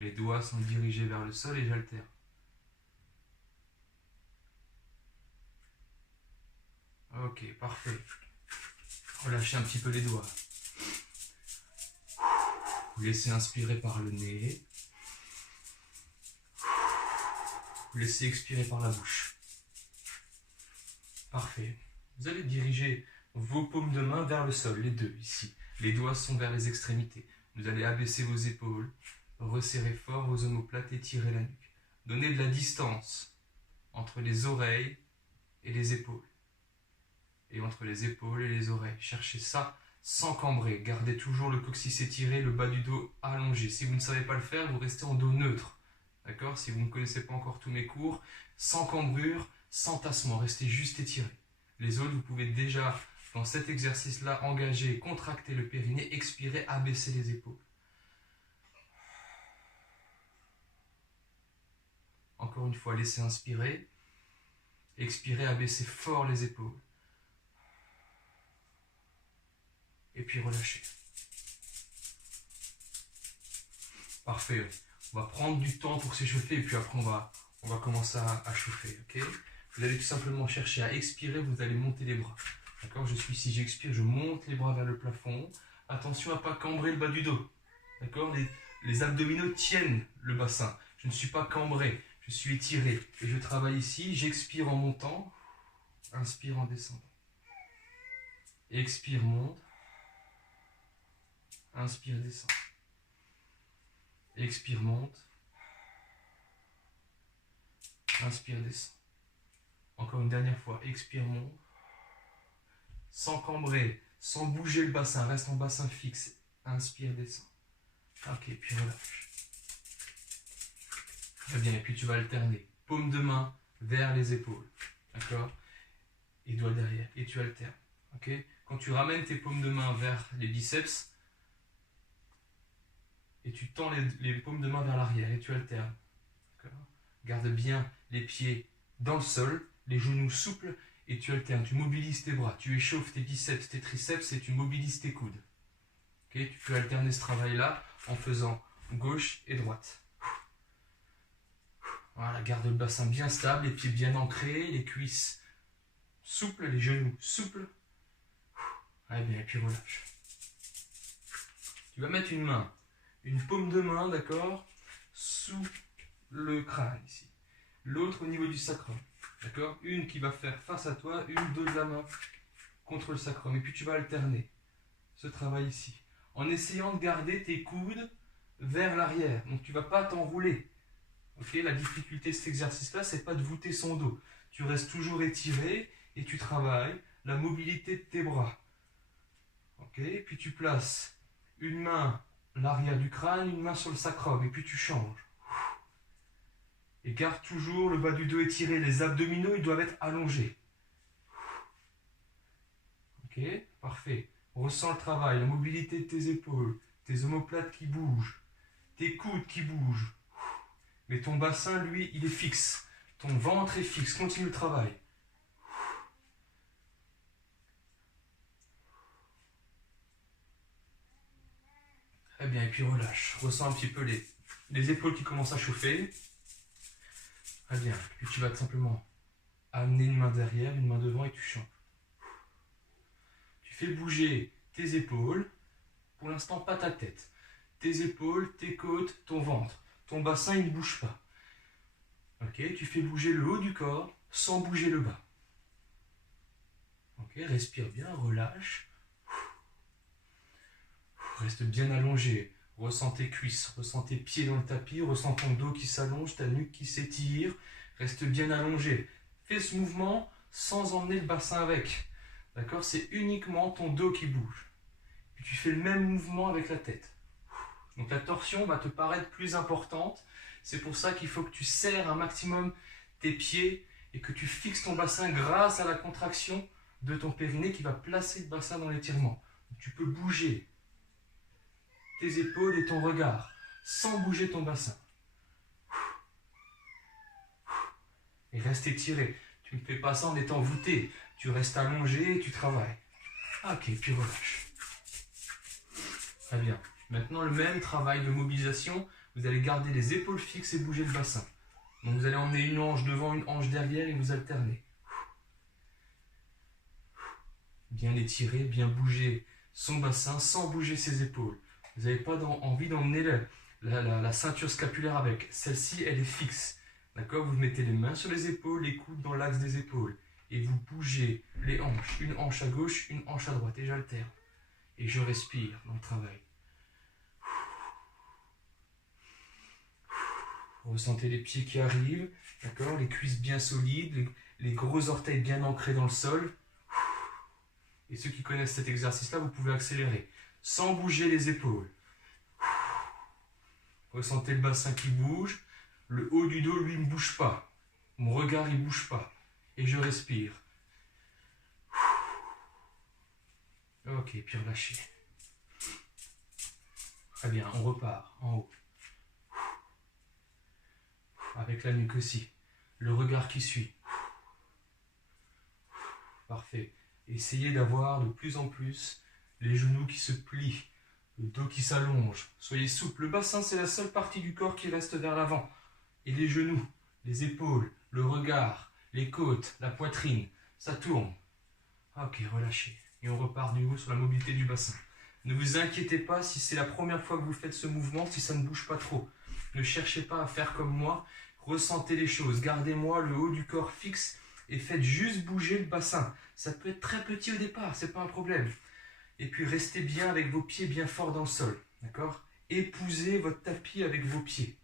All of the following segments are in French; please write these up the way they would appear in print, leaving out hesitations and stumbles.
Les doigts sont dirigés vers le sol et j'alterne. Ok, parfait. Relâchez un petit peu les doigts. Vous laissez inspirer par le nez. Vous laissez expirer par la bouche. Parfait. Vous allez diriger vos paumes de main vers le sol, les deux, ici. Les doigts sont vers les extrémités. Vous allez abaisser vos épaules, resserrer fort vos omoplates, étirer la nuque. Donnez de la distance entre les oreilles et les épaules. Et entre les épaules et les oreilles. Cherchez ça sans cambrer. Gardez toujours le coccyx étiré, le bas du dos allongé. Si vous ne savez pas le faire, vous restez en dos neutre. D'accord? Si vous ne connaissez pas encore tous mes cours, sans cambrure, sans tassement, restez juste étiré. Les autres, vous pouvez déjà, dans cet exercice-là, engager, contracter le périnée, expirer, abaisser les épaules. Encore une fois, laissez inspirer, expirer, abaisser fort les épaules. Et puis relâchez. Parfait. On va prendre du temps pour s'échauffer et puis après on va commencer à chauffer. Okay? Vous allez tout simplement chercher à expirer, vous allez monter les bras. D'accord? Je suis ici, j'expire, je monte les bras vers le plafond. Attention à ne pas cambrer le bas du dos. D'accord? Les abdominaux tiennent le bassin. Je ne suis pas cambré, je suis étiré. Et je travaille ici, j'expire en montant, inspire en descendant. Expire, monte. Inspire, descend. Expire, monte. Inspire, descend. Encore une dernière fois. Expire, monte. Sans cambrer, sans bouger le bassin. Reste en bassin fixe. Inspire, descend. Ok, puis relâche. Très bien, et puis tu vas alterner. Paume de main vers les épaules. D'accord? Et doigt derrière. Et tu alternes. Ok? Quand tu ramènes tes paumes de main vers les biceps, et tu tends les paumes de main vers l'arrière et tu alternes. Garde bien les pieds dans le sol, les genoux souples et tu alternes. Tu mobilises tes bras, tu échauffes tes biceps, tes triceps et tu mobilises tes coudes. Okay? Tu peux alterner ce travail-là en faisant gauche et droite. Voilà, garde le bassin bien stable, les pieds bien ancrés, les cuisses souples, les genoux souples. Allez bien, et puis relâche. Tu vas mettre une paume de main, d'accord, sous le crâne ici. L'autre au niveau du sacrum, d'accord. Une qui va faire face à toi, une dos de la main contre le sacrum. Et puis tu vas alterner ce travail ici, en essayant de garder tes coudes vers l'arrière. Donc tu ne vas pas t'enrouler. Okay, la difficulté de cet exercice-là, c'est pas de voûter son dos. Tu restes toujours étiré et tu travailles la mobilité de tes bras. Okay, puis tu places une main l'arrière du crâne, une main sur le sacrum, et puis tu changes. Et garde toujours le bas du dos étiré, les abdominaux, ils doivent être allongés. Ok, parfait. Ressens le travail, la mobilité de tes épaules, tes omoplates qui bougent, tes coudes qui bougent. Mais ton bassin, lui, il est fixe. Ton ventre est fixe, continue le travail. Très bien, et puis relâche. Ressens un petit peu les épaules qui commencent à chauffer. Très bien, puis tu vas simplement amener une main derrière, une main devant et tu changes. Tu fais bouger tes épaules, pour l'instant pas ta tête. Tes épaules, tes côtes, ton ventre. Ton bassin, il ne bouge pas. Ok, tu fais bouger le haut du corps sans bouger le bas. Ok, respire bien, relâche. Reste bien allongé. Ressens tes cuisses, ressens tes pieds dans le tapis, ressens ton dos qui s'allonge, ta nuque qui s'étire. Reste bien allongé. Fais ce mouvement sans emmener le bassin avec. D'accord? C'est uniquement ton dos qui bouge. Puis tu fais le même mouvement avec la tête. Donc la torsion va te paraître plus importante. C'est pour ça qu'il faut que tu serres un maximum tes pieds et que tu fixes ton bassin grâce à la contraction de ton périnée qui va placer le bassin dans l'étirement. Tu peux bouger tes épaules et ton regard sans bouger ton bassin. Et reste étiré. Tu ne fais pas ça en étant voûté. Tu restes allongé et tu travailles. Ok, puis relâche. Très bien. Maintenant, le même travail de mobilisation. vous allez garder les épaules fixes et bouger le bassin. Donc vous allez emmener une hanche devant, une hanche derrière et vous alternez. Bien étirer, bien bouger son bassin sans bouger ses épaules. Vous n'avez pas envie d'emmener la ceinture scapulaire avec. Celle-ci, elle est fixe. D'accord? Vous mettez les mains sur les épaules, les coudes dans l'axe des épaules. Et vous bougez les hanches. Une hanche à gauche, une hanche à droite. Et j'alterne. Et je respire dans le travail. Ressentez les pieds qui arrivent. D'accord? Les cuisses bien solides. Les gros orteils bien ancrés dans le sol. Et ceux qui connaissent cet exercice-là, vous pouvez accélérer. Sans bouger les épaules. Ressentez le bassin qui bouge. Le haut du dos, lui, ne bouge pas. Mon regard, il ne bouge pas. Et je respire. Ok, puis relâchez. Très bien, on repart en haut. Avec la nuque aussi. Le regard qui suit. Parfait. Essayez d'avoir de plus en plus les genoux qui se plient, le dos qui s'allonge. Soyez souple. Le bassin, c'est la seule partie du corps qui reste vers l'avant. Et les genoux, les épaules, le regard, les côtes, la poitrine, ça tourne. Ok, relâchez. Et on repart du haut sur la mobilité du bassin. Ne vous inquiétez pas si c'est la première fois que vous faites ce mouvement, si ça ne bouge pas trop. Ne cherchez pas à faire comme moi. Ressentez les choses. Gardez-moi le haut du corps fixe et faites juste bouger le bassin. Ça peut être très petit au départ, c'est pas un problème. Et puis restez bien avec vos pieds bien forts dans le sol. D'accord? Épousez votre tapis avec vos pieds.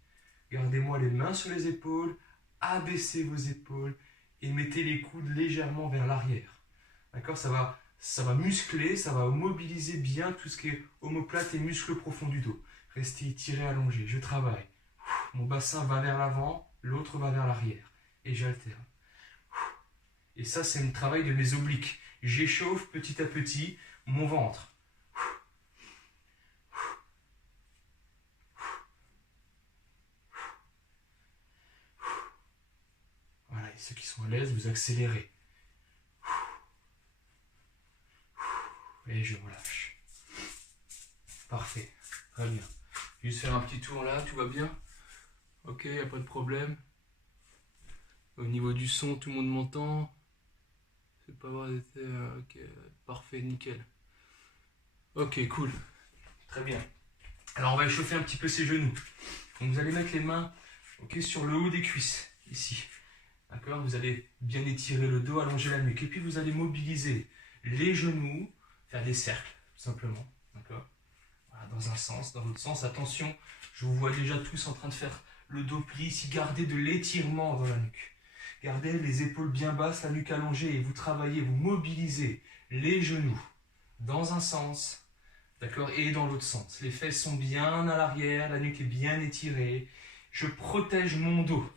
Gardez-moi les mains sur les épaules, abaissez vos épaules et mettez les coudes légèrement vers l'arrière. D'accord? Ça va muscler, ça va mobiliser bien tout ce qui est omoplate et muscles profonds du dos. Restez étiré, allongé. Je travaille. Mon bassin va vers l'avant, l'autre va vers l'arrière. Et j'alterne. Et ça, c'est un travail de mes obliques. J'échauffe petit à petit mon ventre. Voilà, et ceux qui sont à l'aise, vous accélérez. Et je relâche. Parfait. Très bien. Juste faire un petit tour là, tout va bien? Ok, il n'y a pas de problème. Au niveau du son, tout le monde m'entend. C'est pas vrai, ok, parfait, nickel. Ok, cool. Très bien. Alors on va échauffer un petit peu ses genoux. Donc vous allez mettre les mains sur le haut des cuisses, ici. D'accord? Vous allez bien étirer le dos, allonger la nuque. Et puis vous allez mobiliser les genoux, faire des cercles, tout simplement. D'accord? Voilà, dans un sens, dans l'autre sens. Attention, je vous vois déjà tous en train de faire le dos plié ici. Gardez de l'étirement dans la nuque. Gardez les épaules bien basses, la nuque allongée et vous travaillez, vous mobilisez les genoux dans un sens, d'accord, et dans l'autre sens. Les fesses sont bien à l'arrière, la nuque est bien étirée. Je protège mon dos.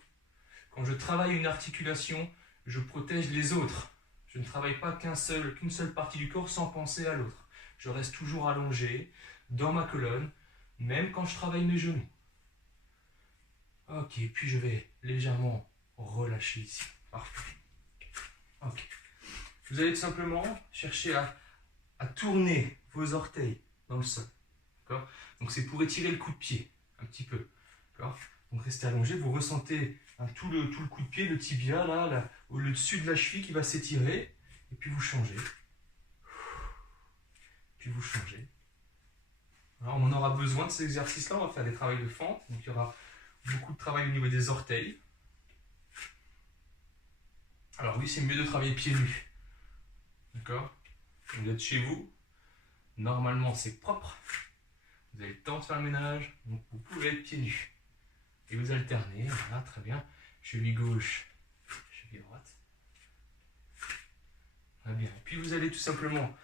Quand je travaille une articulation, je protège les autres. Je ne travaille pas qu'une seule partie du corps sans penser à l'autre. Je reste toujours allongé dans ma colonne, même quand je travaille mes genoux. Ok, puis je vais légèrement relâcher ici. Parfait. Ok. Vous allez tout simplement chercher à tourner vos orteils dans le sol. D'accord? Donc c'est pour étirer le coup de pied un petit peu. D'accord? Donc restez allongé, vous ressentez tout le coup de pied, le tibia, là, le dessus de la cheville qui va s'étirer. Et puis vous changez. Puis vous changez. Alors, on en aura besoin de ces exercices-là. On va faire des travails de fente. Donc il y aura beaucoup de travail au niveau des orteils. Alors oui, c'est mieux de travailler pieds nus. D'accord? Vous êtes chez vous. Normalement, c'est propre. Vous avez le temps de faire le ménage. Donc vous pouvez être pieds nus. Et vous alternez. Voilà, très bien. Cheville gauche, cheville droite. Très bien. Et puis vous allez tout simplement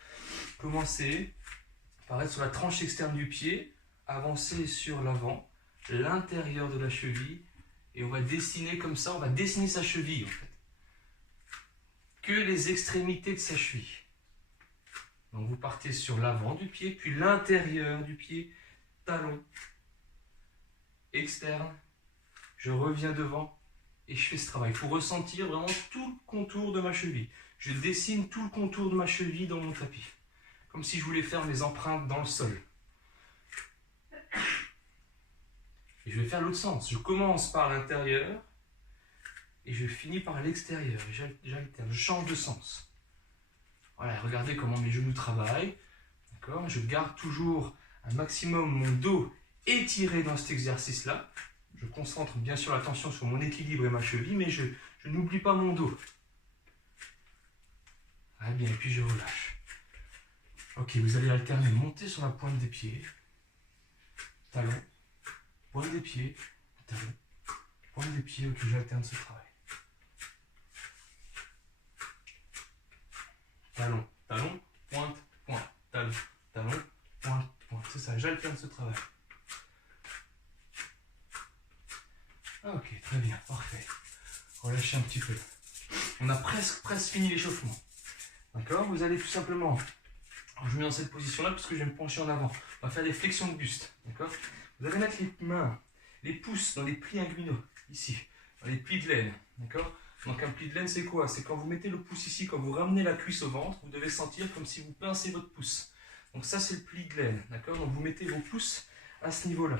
commencer par être sur la tranche externe du pied, avancer sur l'avant, l'intérieur de la cheville. Et on va dessiner comme ça, on va dessiner sa cheville en fait. Que les extrémités de sa cheville. Donc vous partez sur l'avant du pied, puis l'intérieur du pied, talon, externe, je reviens devant et je fais ce travail. Il faut ressentir vraiment tout le contour de ma cheville. Je dessine tout le contour de ma cheville dans mon tapis. Comme si je voulais faire mes empreintes dans le sol. Et je vais faire l'autre sens. Je commence par l'intérieur et je finis par l'extérieur. J'alterne, je change de sens. Voilà, regardez comment mes genoux travaillent. D'accord ? Je garde toujours un maximum mon dos étiré dans cet exercice-là. Je concentre bien sûr l'attention sur mon équilibre et ma cheville, mais je n'oublie pas mon dos. Ah bien, et puis je relâche. Ok, vous allez alterner, monter sur la pointe des pieds, talon, pointe des pieds, talon, pointe des pieds, ok, j'alterne ce travail. Talon, talon, pointe, pointe, talon, talon, pointe, pointe. C'est ça, j'alterne ce travail. Ok, très bien, parfait. Relâchez un petit peu. On a presque fini l'échauffement. D'accord ? Vous allez tout simplement... Alors, je me mets dans cette position-là parce que je vais me pencher en avant. On va faire des flexions de buste. D'accord ? Vous allez mettre les mains, les pouces dans les plis inguinaux, ici, dans les plis de laine. D'accord ? Donc un pli de laine, c'est quoi ? C'est quand vous mettez le pouce ici, quand vous ramenez la cuisse au ventre, vous devez sentir comme si vous pincez votre pouce. Donc ça, c'est le pli de laine. D'accord ? Donc vous mettez vos pouces à ce niveau-là.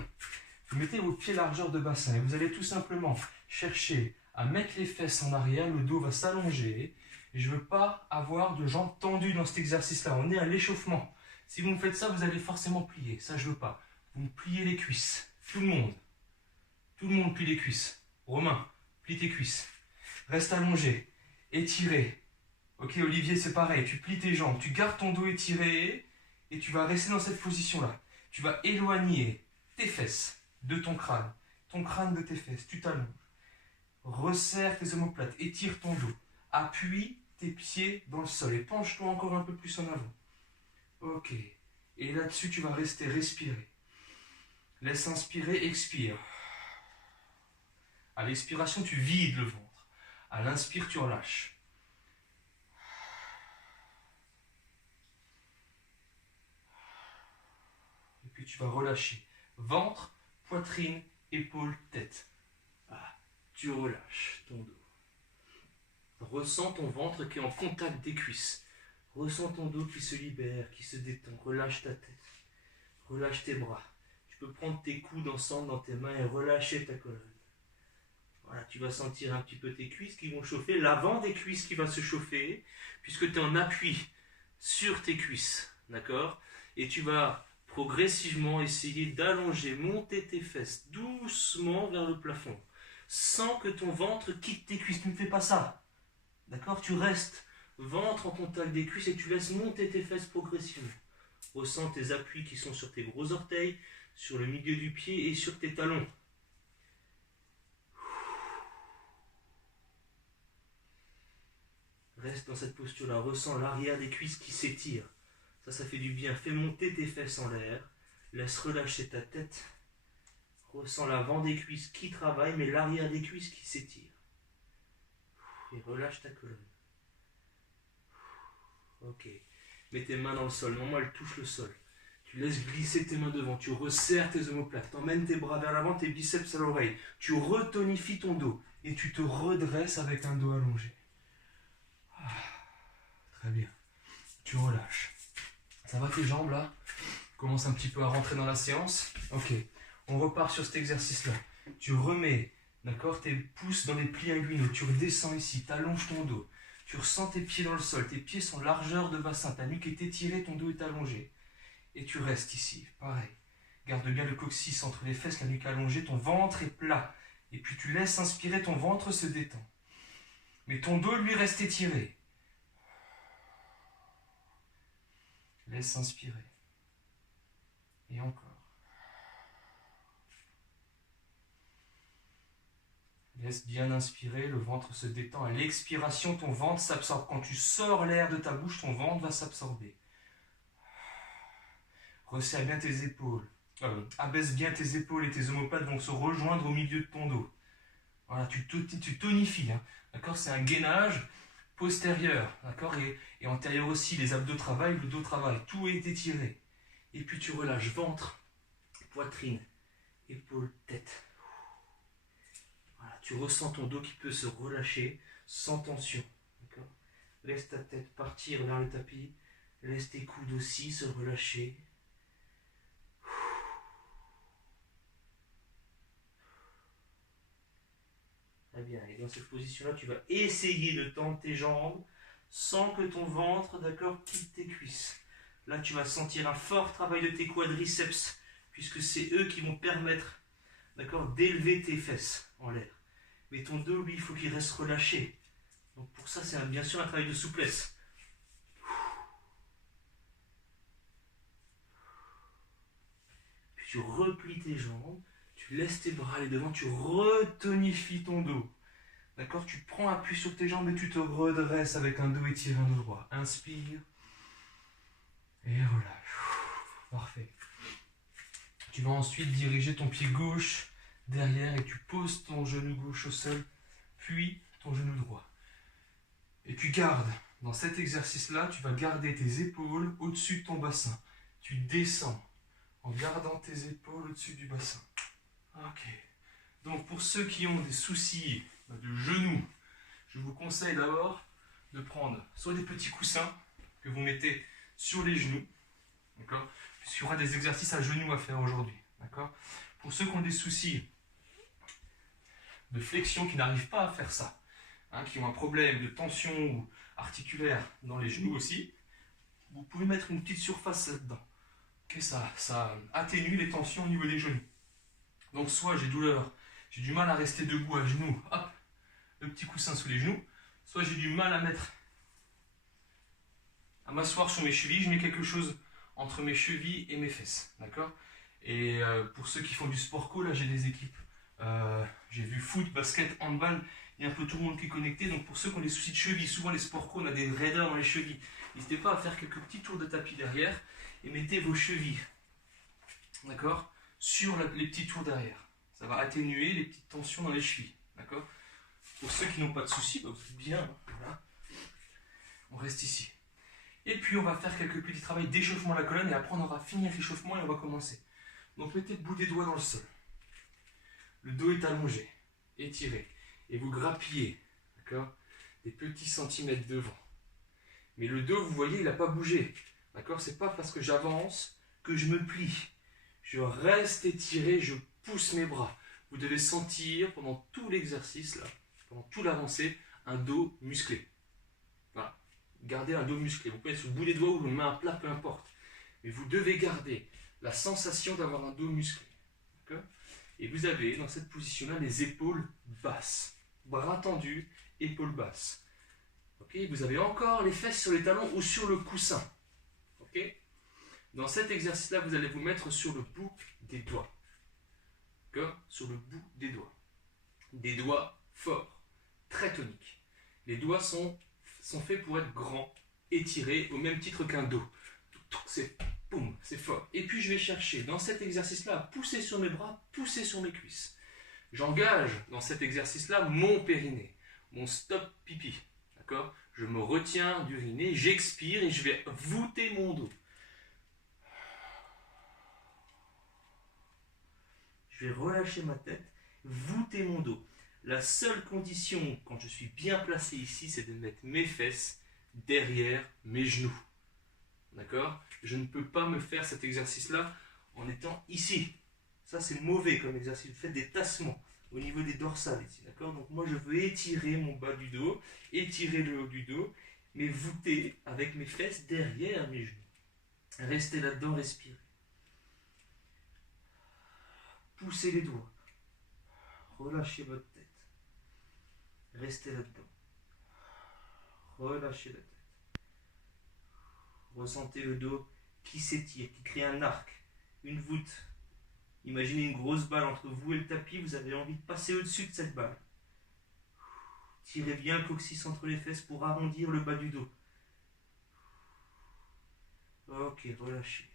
Vous mettez vos pieds largeur de bassin et vous allez tout simplement chercher à mettre les fesses en arrière, le dos va s'allonger. Et je ne veux pas avoir de jambes tendues dans cet exercice-là. On est à l'échauffement. Si vous me faites ça, vous allez forcément plier. Ça, je ne veux pas. Vous me pliez les cuisses. Tout le monde. Tout le monde plie les cuisses. Romain, plie tes cuisses. Reste allongé. Étiré. Ok, Olivier, c'est pareil. Tu plies tes jambes. Tu gardes ton dos étiré. Et tu vas rester dans cette position-là. Tu vas éloigner tes fesses de ton crâne de tes fesses. Tu t'allonges. Resserre tes omoplates. Étire ton dos. Appuie tes pieds dans le sol et penche-toi encore un peu plus en avant. Ok. Et là-dessus, tu vas rester respirer. Laisse inspirer, expire. À l'expiration, tu vides le ventre. À l'inspire, tu relâches. Et puis tu vas relâcher. Ventre, poitrine, épaule, tête. Ah, tu relâches ton dos. Ressens ton ventre qui est en contact des cuisses. Ressens ton dos qui se libère, qui se détend. Relâche ta tête. Relâche tes bras. Tu peux prendre tes coudes ensemble dans tes mains et relâcher ta colonne. Voilà, tu vas sentir un petit peu tes cuisses qui vont chauffer. L'avant des cuisses qui va se chauffer, puisque tu es en appui sur tes cuisses. D'accord ? Et tu vas progressivement essayer d'allonger, monter tes fesses doucement vers le plafond. Sans que ton ventre quitte tes cuisses. Tu ne fais pas ça. D'accord ? Tu restes ventre en contact des cuisses et tu laisses monter tes fesses progressivement. Ressens tes appuis qui sont sur tes gros orteils, sur le milieu du pied et sur tes talons. Reste dans cette posture-là. Ressens l'arrière des cuisses qui s'étire. Ça fait du bien. Fais monter tes fesses en l'air. Laisse relâcher ta tête. Ressens l'avant des cuisses qui travaille, mais l'arrière des cuisses qui s'étire. Et relâche ta colonne. Ok. Mets tes mains dans le sol. Normalement, elles touchent le sol. Tu laisses glisser tes mains devant. Tu resserres tes omoplates. Tu emmènes tes bras vers l'avant, tes biceps à l'oreille. Tu retonifies ton dos. Et tu te redresses avec un dos allongé. Ah, très bien. Tu relâches. Ça va tes jambes là ? Commence un petit peu à rentrer dans la séance. Ok. On repart sur cet exercice-là. Tu remets, d'accord, tes pouces dans les plis inguinaux. Tu redescends ici. Tu allonges ton dos. Tu ressens tes pieds dans le sol. Tes pieds sont largeur de bassin. Ta nuque est étirée, ton dos est allongé. Et tu restes ici. Pareil. Garde bien le coccyx entre les fesses, la nuque allongée. Ton ventre est plat. Et puis tu laisses inspirer, ton ventre se détend. Mais ton dos, lui, reste étiré. Laisse inspirer. Et encore. Laisse bien inspirer, le ventre se détend. À l'expiration, ton ventre s'absorbe. Quand tu sors l'air de ta bouche, ton ventre va s'absorber. Resserre bien tes épaules. Abaisse bien tes épaules et tes omoplates vont se rejoindre au milieu de ton dos. Voilà, tu tonifies. Hein, d'accord ? C'est un gainage postérieur. D'accord ? Et antérieur aussi. Les abdos travaillent, le dos travaille. Tout est étiré. Et puis tu relâches ventre, poitrine, épaule, tête. Voilà, tu ressens ton dos qui peut se relâcher sans tension. D'accord ? Laisse ta tête partir vers le tapis. Laisse tes coudes aussi se relâcher. Très bien. Et dans cette position-là, tu vas essayer de tendre tes jambes sans que ton ventre, d'accord, quitte tes cuisses. Là, tu vas sentir un fort travail de tes quadriceps, puisque c'est eux qui vont permettre, d'accord, d'élever tes fesses en l'air. Mais ton dos, lui, il faut qu'il reste relâché. Donc pour ça, c'est bien sûr un travail de souplesse. Puis tu replies tes jambes, tu laisses tes bras aller devant, tu retonifies ton dos. D'accord? Tu prends appui sur tes jambes et tu te redresses avec un dos étiré, un dos droit. Inspire. Et relâche. Parfait. Tu vas ensuite diriger ton pied gauche derrière et tu poses ton genou gauche au sol, puis ton genou droit. Et tu gardes, dans cet exercice-là, tu vas garder tes épaules au-dessus de ton bassin. Tu descends en gardant tes épaules au-dessus du bassin. Ok. Donc pour ceux qui ont des soucis de genoux, je vous conseille d'abord de prendre soit des petits coussins que vous mettez sur les genoux, d'accord, puisqu'il y aura des exercices à genoux à faire aujourd'hui, d'accord. Pour ceux qui ont des soucis de flexion, qui n'arrivent pas à faire ça, hein, qui ont un problème de tension articulaire dans les genoux aussi, vous pouvez mettre une petite surface là-dedans. Okay, ça atténue les tensions au niveau des genoux. Donc soit j'ai douleur, j'ai du mal à rester debout à genoux, hop, le petit coussin sous les genoux, soit j'ai du mal à m'asseoir sur mes chevilles, je mets quelque chose entre mes chevilles et mes fesses, d'accord. Et pour ceux qui font du sport co, là j'ai des équipes, j'ai vu foot, basket, handball, il y a un peu tout le monde qui est connecté. Donc pour ceux qui ont des soucis de cheville, souvent les sport co, on a des raideurs dans les chevilles, n'hésitez pas à faire quelques petits tours de tapis derrière et mettez vos chevilles, d'accord, sur les petits tours derrière. Ça va atténuer les petites tensions dans les chevilles, d'accord. Pour ceux qui n'ont pas de soucis, bah vous êtes bien, hein, voilà. On reste ici. Et puis on va faire quelques petits travaux d'échauffement de la colonne et après on aura fini l'échauffement et on va commencer. Donc mettez le bout des doigts dans le sol. Le dos est allongé, étiré. Et vous grappillez, d'accord, des petits centimètres devant. Mais le dos, vous voyez, il n'a pas bougé. D'accord? C'est pas parce que j'avance que je me plie. Je reste étiré, je pousse mes bras. Vous devez sentir pendant tout l'exercice, là, pendant toute l'avancée, un dos musclé. Voilà. Gardez un dos musclé. Vous pouvez être sur le bout des doigts ou une main à plat, peu importe. Mais vous devez garder la sensation d'avoir un dos musclé. D'accord? Et vous avez dans cette position-là les épaules basses. Bras tendus, épaules basses. Okay? Vous avez encore les fesses sur les talons ou sur le coussin. Okay? Dans cet exercice-là, vous allez vous mettre sur le bout des doigts. Sur le bout des doigts. Des doigts forts, très toniques. Les doigts sont faits pour être grands, étirés, au même titre qu'un dos. C'est boum, c'est fort. Et puis je vais chercher dans cet exercice-là à pousser sur mes bras, pousser sur mes cuisses. J'engage dans cet exercice-là mon périnée, mon stop pipi. D'accord? Je me retiens d'uriner, j'expire et je vais voûter mon dos. Je vais relâcher ma tête, voûter mon dos. La seule condition, quand je suis bien placé ici, c'est de mettre mes fesses derrière mes genoux. D'accord? Je ne peux pas me faire cet exercice-là en étant ici. Ça, c'est mauvais comme exercice. Vous faites des tassements au niveau des dorsales ici. D'accord? Donc moi, je veux étirer mon bas du dos, étirer le haut du dos, mais voûter avec mes fesses derrière mes genoux. Restez là-dedans, respirez. Poussez les doigts. Relâchez votre tête. Restez là-dedans. Relâchez la tête. Ressentez le dos qui s'étire, qui crée un arc, une voûte. Imaginez une grosse balle entre vous et le tapis, vous avez envie de passer au-dessus de cette balle. Tirez bien le coccyx entre les fesses pour arrondir le bas du dos. Ok, relâchez.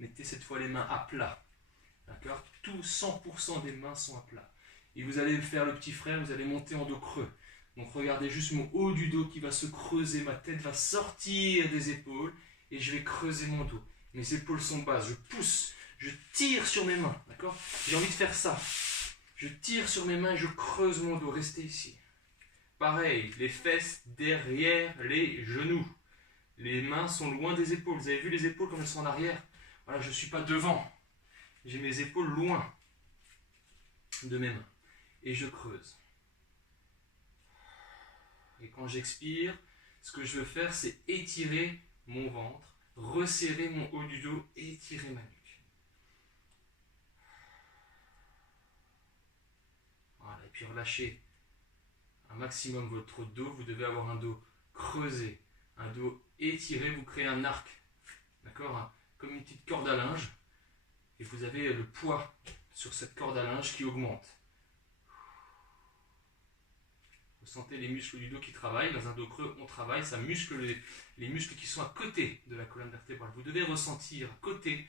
Mettez cette fois les mains à plat. D'accord? Tout 100% des mains sont à plat. Et vous allez faire le petit frère, vous allez monter en dos creux. Donc regardez juste mon haut du dos qui va se creuser, ma tête va sortir des épaules et je vais creuser mon dos. Mes épaules sont basses, je pousse, je tire sur mes mains, d'accord? J'ai envie de faire ça. Je tire sur mes mains et je creuse mon dos, restez ici. Pareil, les fesses derrière les genoux. Les mains sont loin des épaules. Vous avez vu les épaules comme elles sont en arrière? Voilà, je ne suis pas devant. J'ai mes épaules loin de mes mains. Et je creuse. Et quand j'expire, ce que je veux faire, c'est étirer mon ventre, resserrer mon haut du dos, étirer ma nuque. Voilà, et puis relâchez un maximum votre dos. Vous devez avoir un dos creusé, un dos étiré. Vous créez un arc, d'accord, comme une petite corde à linge. Et vous avez le poids sur cette corde à linge qui augmente. Vous sentez les muscles du dos qui travaillent. Dans un dos creux, on travaille. Ça muscle les muscles qui sont à côté de la colonne vertébrale. Vous devez ressentir à côté,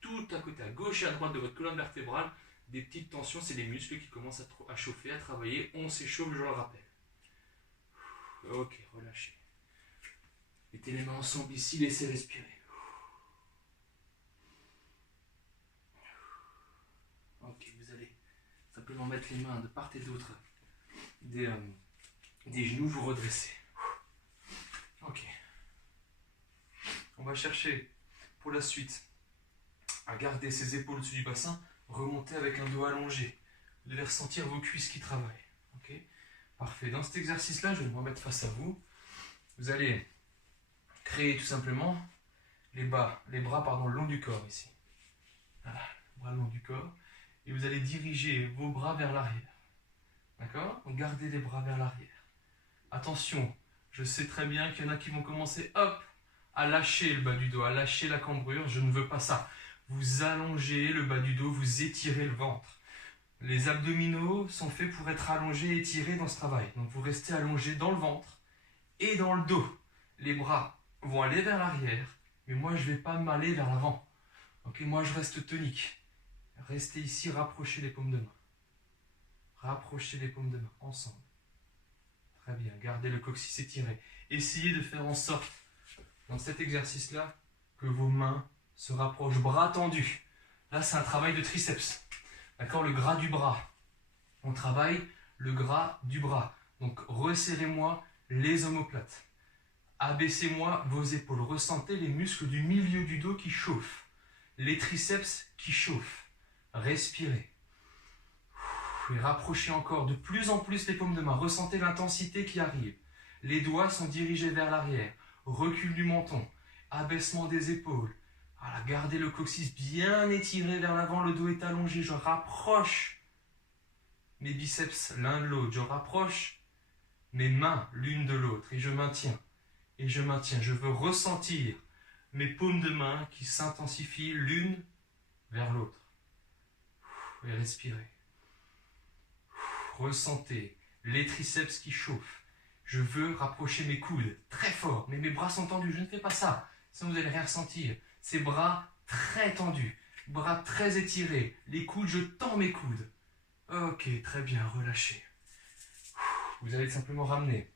tout à côté, à gauche et à droite de votre colonne vertébrale, des petites tensions. C'est les muscles qui commencent à chauffer, à travailler. On s'échauffe, je le rappelle. Ok, relâchez. Mettez les mains ensemble ici, laissez respirer. Ok, vous allez simplement mettre les mains de part et d'autre des genoux, vous redressez. Ok. On va chercher pour la suite à garder ses épaules au-dessus du bassin, remonter avec un dos allongé. Vous devez ressentir vos cuisses qui travaillent. Ok. Parfait. Dans cet exercice-là, je vais me remettre face à vous. Vous allez créer tout simplement les bras le long du corps ici. Voilà, bras le long du corps. Et vous allez diriger vos bras vers l'arrière. D'accord? Donc gardez les bras vers l'arrière. Attention, je sais très bien qu'il y en a qui vont commencer, hop, à lâcher le bas du dos, à lâcher la cambrure. Je ne veux pas ça. Vous allongez le bas du dos, vous étirez le ventre. Les abdominaux sont faits pour être allongés et étirés dans ce travail. Donc vous restez allongé dans le ventre et dans le dos. Les bras vont aller vers l'arrière, mais moi je ne vais pas m'aller vers l'avant. Ok, moi je reste tonique. Restez ici, rapprochez les paumes de main. Rapprochez les paumes de main, ensemble. Très bien, gardez le coccyx étiré. Essayez de faire en sorte, dans cet exercice-là, que vos mains se rapprochent, bras tendus. Là, c'est un travail de triceps. D'accord, le gras du bras. On travaille le gras du bras. Donc, resserrez-moi les omoplates. Abaissez-moi vos épaules. Ressentez les muscles du milieu du dos qui chauffent. Les triceps qui chauffent. Respirez. Et rapprochez encore de plus en plus les paumes de main. Ressentez l'intensité qui arrive. Les doigts sont dirigés vers l'arrière. Recul du menton. Abaissement des épaules. Voilà, gardez le coccyx bien étiré vers l'avant. Le dos est allongé. Je rapproche mes biceps l'un de l'autre. Je rapproche mes mains l'une de l'autre. Et je maintiens. Et je maintiens. Je veux ressentir mes paumes de main qui s'intensifient l'une vers l'autre. Et respirez. Ressentez les triceps qui chauffent. Je veux rapprocher mes coudes très fort, mais mes bras sont tendus. Je ne fais pas ça, sinon vous n'allez rien ressentir. Ces bras très tendus, bras très étirés. Les coudes, je tends mes coudes. Ok, très bien, relâchez. Vous allez simplement ramener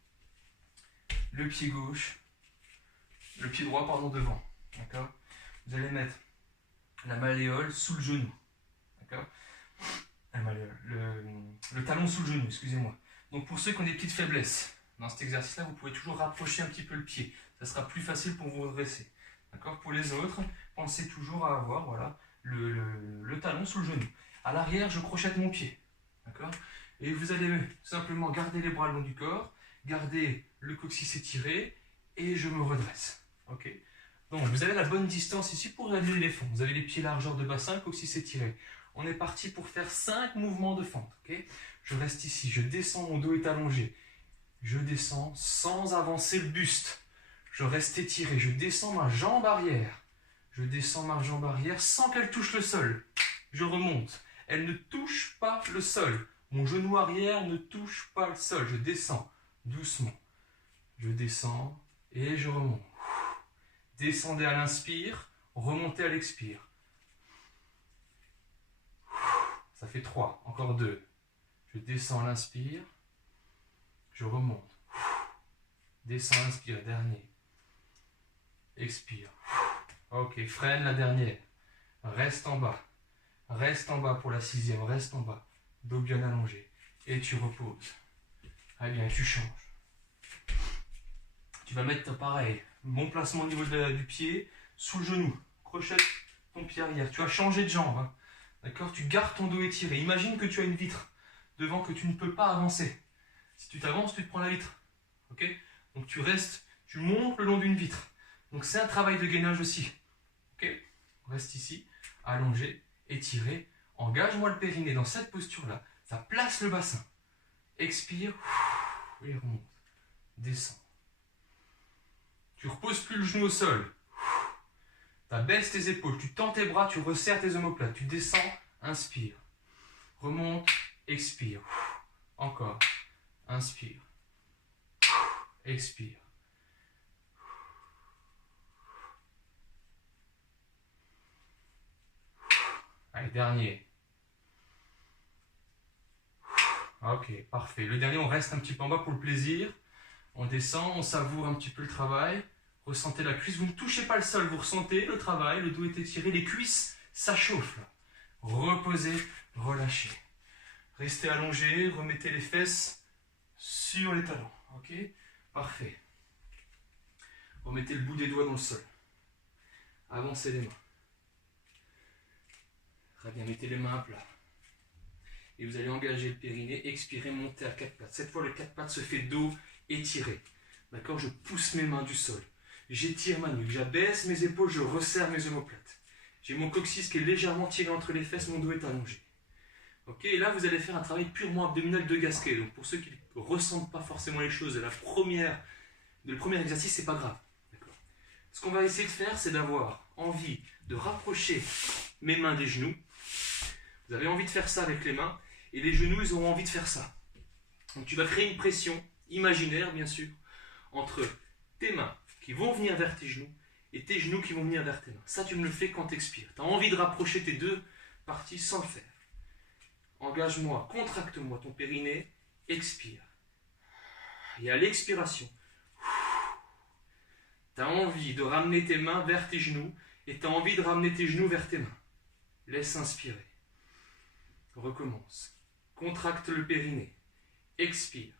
le pied gauche, le pied droit, pardon, devant. D'accord? Vous allez mettre la malléole sous le genou. D'accord? Le talon sous le genou, excusez-moi. Donc pour ceux qui ont des petites faiblesses, dans cet exercice-là, vous pouvez toujours rapprocher un petit peu le pied. Ça sera plus facile pour vous redresser. D'accord? Pour les autres, pensez toujours à avoir voilà, le talon sous le genou. À l'arrière, je crochette mon pied. D'accord? Et vous allez simplement garder les bras le long du corps, garder le coccyx étiré, et je me redresse. Ok? Donc vous avez la bonne distance ici pour réaliser les fentes. Vous avez les pieds largeur de bassin, coccyx étiré. On est parti pour faire 5 mouvements de fente. Okay? Je reste ici, je descends, mon dos est allongé. Je descends sans avancer le buste. Je reste étiré, je descends ma jambe arrière. Je descends ma jambe arrière sans qu'elle touche le sol. Je remonte. Elle ne touche pas le sol. Mon genou arrière ne touche pas le sol. Je descends doucement. Je descends et je remonte. Descendez à l'inspire, remontez à l'expire. Ça fait 3, encore 2. Je descends à l'inspire, je remonte. Descends à l'inspire, dernier. Expire. Ok, freine la dernière. Reste en bas. Reste en bas pour la 6e, reste en bas. Dos bien allongé. Et tu reposes. Ah bien, tu changes. Tu vas mettre pareil, bon placement au niveau du pied, sous le genou. Crochette ton pied arrière. Tu as changé de jambe. Hein. D'accord? Tu gardes ton dos étiré. Imagine que tu as une vitre devant que tu ne peux pas avancer. Si tu t'avances, tu te prends la vitre. Ok? Donc tu restes, tu montes le long d'une vitre. Donc c'est un travail de gainage aussi. Ok? On reste ici, allongé, étiré. Engage-moi le périnée dans cette posture-là. Ça place le bassin. Expire, et remonte. Descends. Tu reposes plus le genou au sol. Tu abaisses tes épaules, tu tends tes bras, tu resserres tes omoplates. Tu descends, inspire. Remonte, expire. Encore. Inspire. Expire. Allez, dernier. Ok, parfait. Le dernier, on reste un petit peu en bas pour le plaisir. On descend, on savoure un petit peu le travail. Ressentez la cuisse. Vous ne touchez pas le sol, vous ressentez le travail. Le dos est étiré, les cuisses, ça chauffe. Là. Reposez, relâchez. Restez allongé, remettez les fesses sur les talons. Ok? Parfait. Remettez le bout des doigts dans le sol. Avancez les mains. Très bien, mettez les mains à plat. Et vous allez engager le périnée, expirer, monter à quatre pattes. Cette fois, le quatre pattes se fait dos étiré. D'accord? Je pousse mes mains du sol. J'étire ma nuque, j'abaisse mes épaules, je resserre mes omoplates. J'ai mon coccyx qui est légèrement tiré entre les fesses, mon dos est allongé. Ok? Et là, vous allez faire un travail purement abdominal de Gasquet. Donc, pour ceux qui ne ressentent pas forcément les choses, le premier exercice, c'est pas grave. D'accord? Ce qu'on va essayer de faire, c'est d'avoir envie de rapprocher mes mains des genoux. Vous avez envie de faire ça avec les mains, et les genoux, ils auront envie de faire ça. Donc tu vas créer une pression imaginaire, bien sûr, entre tes mains qui vont venir vers tes genoux, et tes genoux qui vont venir vers tes mains. Ça, tu me le fais quand tu expires. Tu as envie de rapprocher tes deux parties sans le faire. Engage-moi, contracte-moi ton périnée, expire. Et à l'expiration, tu as envie de ramener tes mains vers tes genoux, et tu as envie de ramener tes genoux vers tes mains. Laisse inspirer. Recommence. Contracte le périnée. Expire.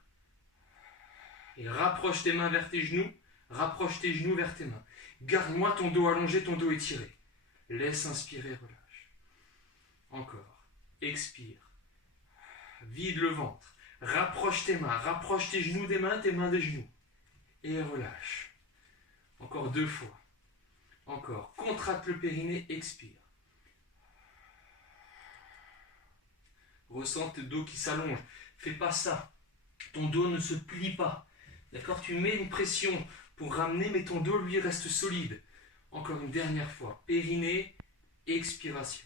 Et rapproche tes mains vers tes genoux. Rapproche tes genoux vers tes mains. Garde-moi ton dos allongé, ton dos étiré. Laisse inspirer, relâche. Encore. Expire. Vide le ventre. Rapproche tes mains. Rapproche tes genoux des mains des genoux. Et relâche. Encore 2 fois. Encore. Contracte le périnée. Expire. Ressens le dos qui s'allonge. Fais pas ça. Ton dos ne se plie pas. D'accord? Tu mets une pression pour ramener, mais ton dos, lui, reste solide. Encore une dernière fois. Périnée, expiration.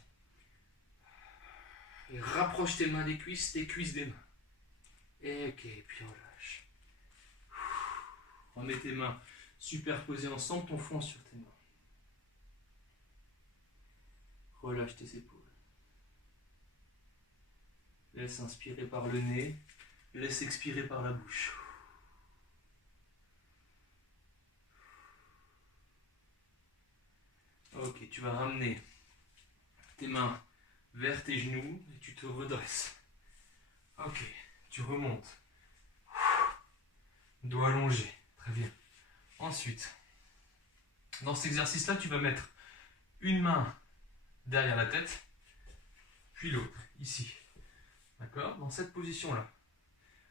Et rapproche tes mains des cuisses des mains. Et ok, puis relâche. Remets tes mains superposées ensemble, ton front sur tes mains. Relâche tes épaules. Laisse inspirer par le nez, laisse expirer par la bouche. Ok, tu vas ramener tes mains vers tes genoux et tu te redresses. Ok, tu remontes. Dos allongé, très bien. Ensuite, dans cet exercice-là, tu vas mettre une main derrière la tête, puis l'autre, ici. D'accord? Dans cette position-là.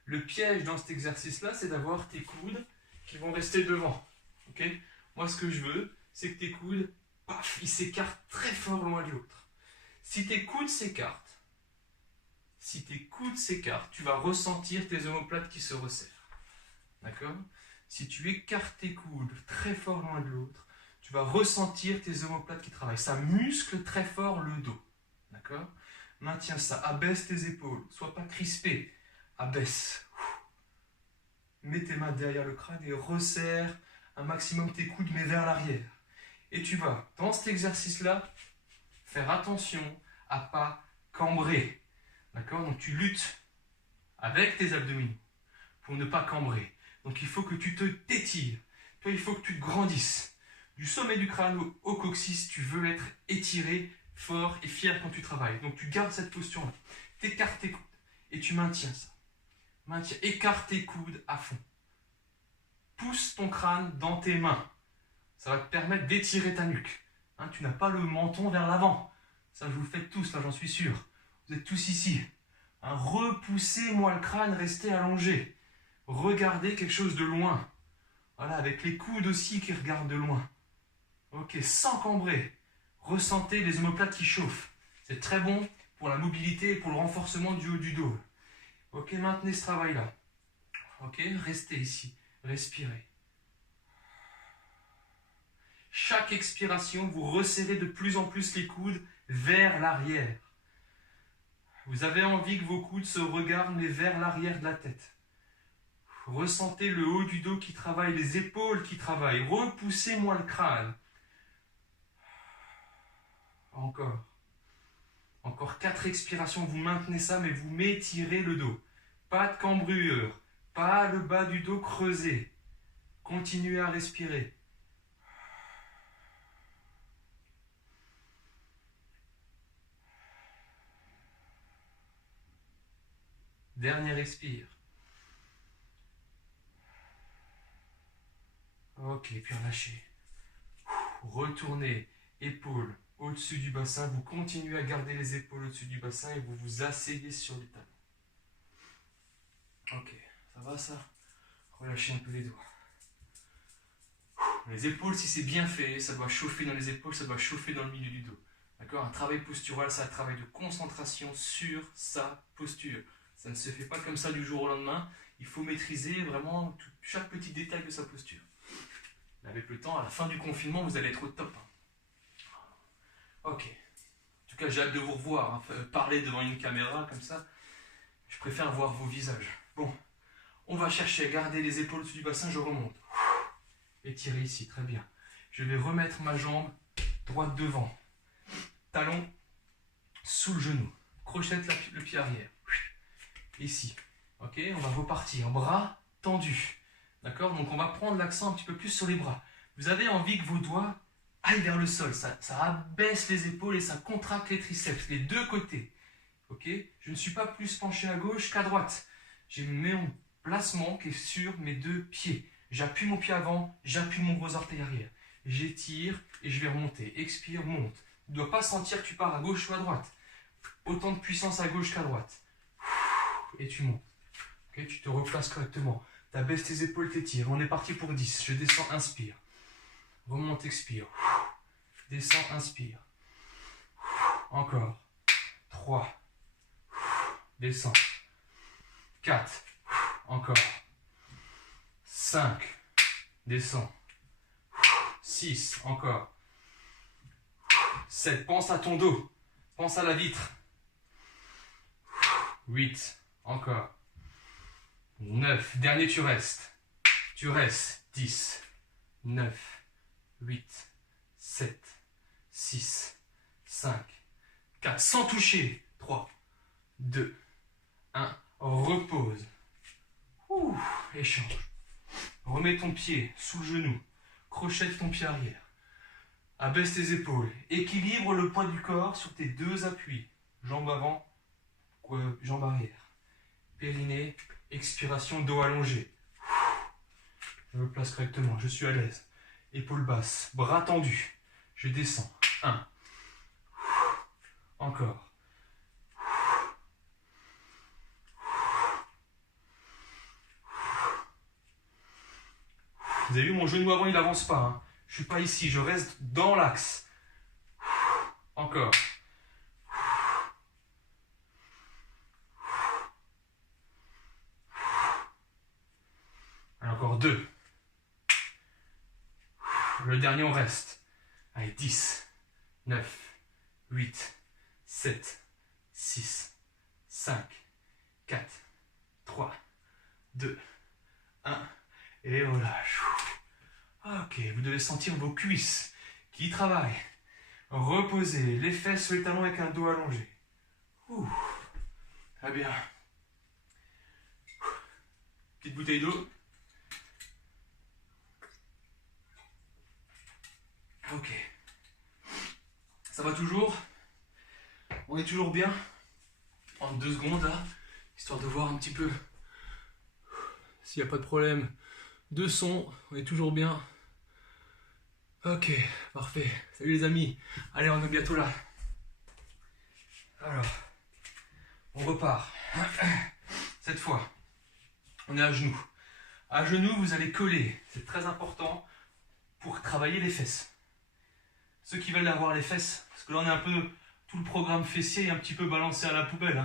Le piège dans cet exercice-là, c'est d'avoir tes coudes qui vont rester devant. Ok? Moi, ce que je veux, c'est que tes coudes, paf, ils s'écartent très fort loin de l'autre. Si tes coudes s'écartent, tu vas ressentir tes omoplates qui se resserrent. D'accord? Si tu écartes tes coudes très fort loin de l'autre, tu vas ressentir tes omoplates qui travaillent. Ça muscle très fort le dos. D'accord? Maintiens ça, abaisse tes épaules, sois pas crispé, abaisse. Mets tes mains derrière le crâne et resserre un maximum tes coudes, mais vers l'arrière. Et tu vas, dans cet exercice-là, faire attention à pas cambrer. D'accord? Donc tu luttes avec tes abdominaux pour ne pas cambrer. Donc il faut que tu t'étires. Il faut que tu te grandisses. Du sommet du crâne au coccyx, tu veux être étiré, fort et fier quand tu travailles. Donc tu gardes cette posture-là. Tu écartes tes coudes et tu maintiens ça. Écarte tes coudes à fond. Pousse ton crâne dans tes mains. Ça va te permettre d'étirer ta nuque. Hein, tu n'as pas le menton vers l'avant. Ça, vous le faites tous, là, j'en suis sûr. Vous êtes tous ici. Hein, repoussez-moi le crâne, restez allongé. regardez quelque chose de loin. Voilà, avec les coudes aussi qui regardent de loin. Ok, sans cambrer. Ressentez les omoplates qui chauffent. C'est très bon pour la mobilité et pour le renforcement du haut du dos. Ok, maintenez ce travail-là. Ok, restez ici. Respirez. Chaque expiration, vous resserrez de plus en plus les coudes vers l'arrière. Vous avez envie que vos coudes se regardent mais vers l'arrière de la tête. Ressentez le haut du dos qui travaille, les épaules qui travaillent. Repoussez-moi le crâne. Encore. Encore 4 expirations, vous maintenez ça, mais vous m'étirez le dos. Pas de cambrure, pas le bas du dos creusé. Continuez à respirer. Dernière expire. Ok, puis relâchez. Retournez, épaules au-dessus du bassin. Vous continuez à garder les épaules au-dessus du bassin et vous vous asseyez sur les talons. Ok, ça va ça? Relâchez un peu les doigts. Les épaules, si c'est bien fait, ça doit chauffer dans les épaules, ça doit chauffer dans le milieu du dos. D'accord? Un travail postural, c'est un travail de concentration sur sa posture. Ça ne se fait pas comme ça du jour au lendemain. Il faut maîtriser vraiment chaque petit détail de sa posture. Et avec le temps, à la fin du confinement, vous allez être au top. Ok. En tout cas, j'ai hâte de vous revoir. Hein. Parler devant une caméra comme ça, je préfère voir vos visages. Bon, on va chercher à garder les épaules au-dessus du bassin, je remonte. Étirez ici, très bien. Je vais remettre ma jambe droite devant. Talon sous le genou. Crochette le pied arrière. Ici. Ok, on va repartir. Bras tendus. D'accord? Donc on va prendre l'accent un petit peu plus sur les bras. Vous avez envie que vos doigts aillent vers le sol. Ça abaisse les épaules et ça contracte les triceps, les deux côtés. Ok? Je ne suis pas plus penché à gauche qu'à droite. J'ai mon placement qui est sur mes deux pieds. J'appuie mon pied avant, j'appuie mon gros orteil arrière. J'étire et je vais remonter. Expire, monte. Tu ne dois pas sentir que tu pars à gauche ou à droite. Autant de puissance à gauche qu'à droite. Et tu montes. Okay, tu te replaces correctement. Tu abaisses tes épaules, t'étires. On est parti pour 10. Je descends, inspire. Remonte, expire. Descends, inspire. Encore. 3. Descends. 4. Encore. 5. Descends. 6. Encore. 7. Pense à ton dos. Pense à la vitre. 8. Encore. 9. Dernier, tu restes. Tu restes. 10. 9. 8. 7. 6. 5. 4. Sans toucher. 3. 2. 1. Repose. Ouh, échange. Remets ton pied sous le genou. Crochette ton pied arrière. Abaisse tes épaules. Équilibre le poids du corps sur tes deux appuis. Jambe avant, jambe arrière. Périnée, expiration, dos allongé. Je me place correctement, je suis à l'aise. Épaules basses, bras tendus. Je descends. 1. Encore. Vous avez vu, mon genou avant, il n'avance pas. Hein. Je ne suis pas ici, je reste dans l'axe. Encore. Encore 2. Le dernier, on reste. Allez, 10, 9, 8, 7, 6, 5, 4, 3, 2, 1. Et on lâche. Ok, vous devez sentir vos cuisses qui travaillent. Reposez les fesses sur les talons avec un dos allongé. Ouh. Très bien. Petite bouteille d'eau. Ok. Ça va toujours? On est toujours bien? En 2 secondes là, histoire de voir un petit peu s'il n'y a pas de problème de son. On est toujours bien. Ok, parfait. Salut les amis. Allez, on est bientôt là. Alors, on repart. Cette fois, on est à genoux. À genoux, vous allez coller. C'est très important pour travailler les fesses. Ceux qui veulent avoir les fesses, parce que là on est un peu, tout le programme fessier est un petit peu balancé à la poubelle.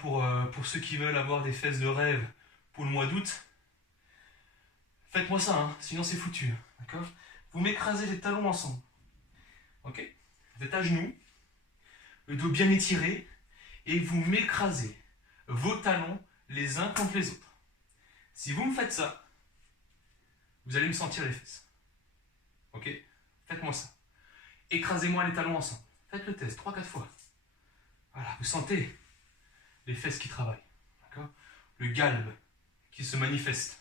Pour ceux qui veulent avoir des fesses de rêve pour le mois d'août, faites-moi ça, sinon c'est foutu. D'accord? Vous m'écrasez les talons ensemble. Ok? Vous êtes à genoux, le dos bien étiré, et vous m'écrasez vos talons les uns contre les autres. Si vous me faites ça, vous allez me sentir les fesses. Ok? Faites-moi ça. Écrasez-moi les talons ensemble. Faites le test 3-4 fois. Voilà, vous sentez les fesses qui travaillent. D'accord? Le galbe qui se manifeste.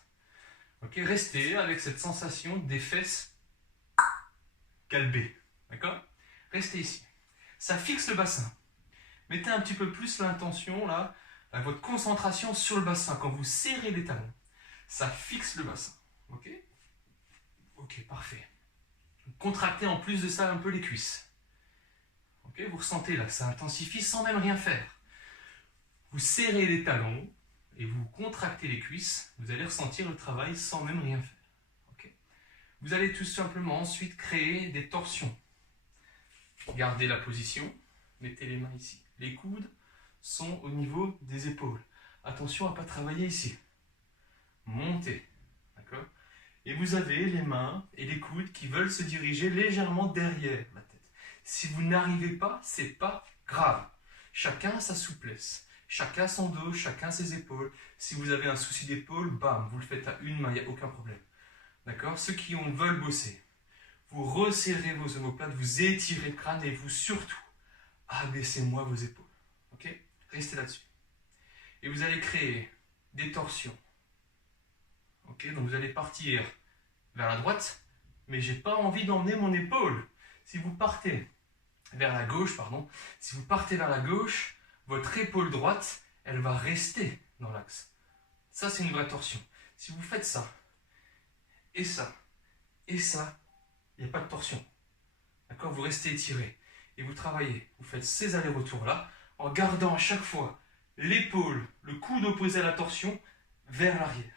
Ok? Restez avec cette sensation des fesses galbées. D'accord? Restez ici. Ça fixe le bassin. Mettez un petit peu plus l'intention, là, votre concentration sur le bassin. Quand vous serrez les talons, ça fixe le bassin. Ok? Ok, parfait. Contractez en plus de ça un peu les cuisses. Ok? Vous ressentez là, ça intensifie sans même rien faire. Vous serrez les talons et vous contractez les cuisses. Vous allez ressentir le travail sans même rien faire. Ok? Vous allez tout simplement ensuite créer des torsions. Gardez la position. Mettez les mains ici. Les coudes sont au niveau des épaules. Attention à ne pas travailler ici. Montez. D'accord? Et vous avez les mains et les coudes qui veulent se diriger légèrement derrière la tête. Si vous n'arrivez pas, c'est pas grave. Chacun a sa souplesse. Chacun son dos, chacun ses épaules. Si vous avez un souci d'épaule, bam, vous le faites à une main, il n'y a aucun problème. D'accord? Ceux qui veulent bosser, vous resserrez vos omoplates, vous étirez le crâne et vous surtout, abaissez-moi vos épaules. Ok? Restez là-dessus. Et vous allez créer des torsions. Ok? Donc vous allez partir vers la droite, mais j'ai pas envie d'emmener mon épaule. Si vous partez vers la gauche, votre épaule droite, elle va rester dans l'axe. Ça, c'est une vraie torsion. Si vous faites ça, et ça, il n'y a pas de torsion. D'accord? Vous restez étiré. Et vous travaillez. Vous faites ces allers-retours-là, en gardant à chaque fois l'épaule, le coude opposé à la torsion, vers l'arrière.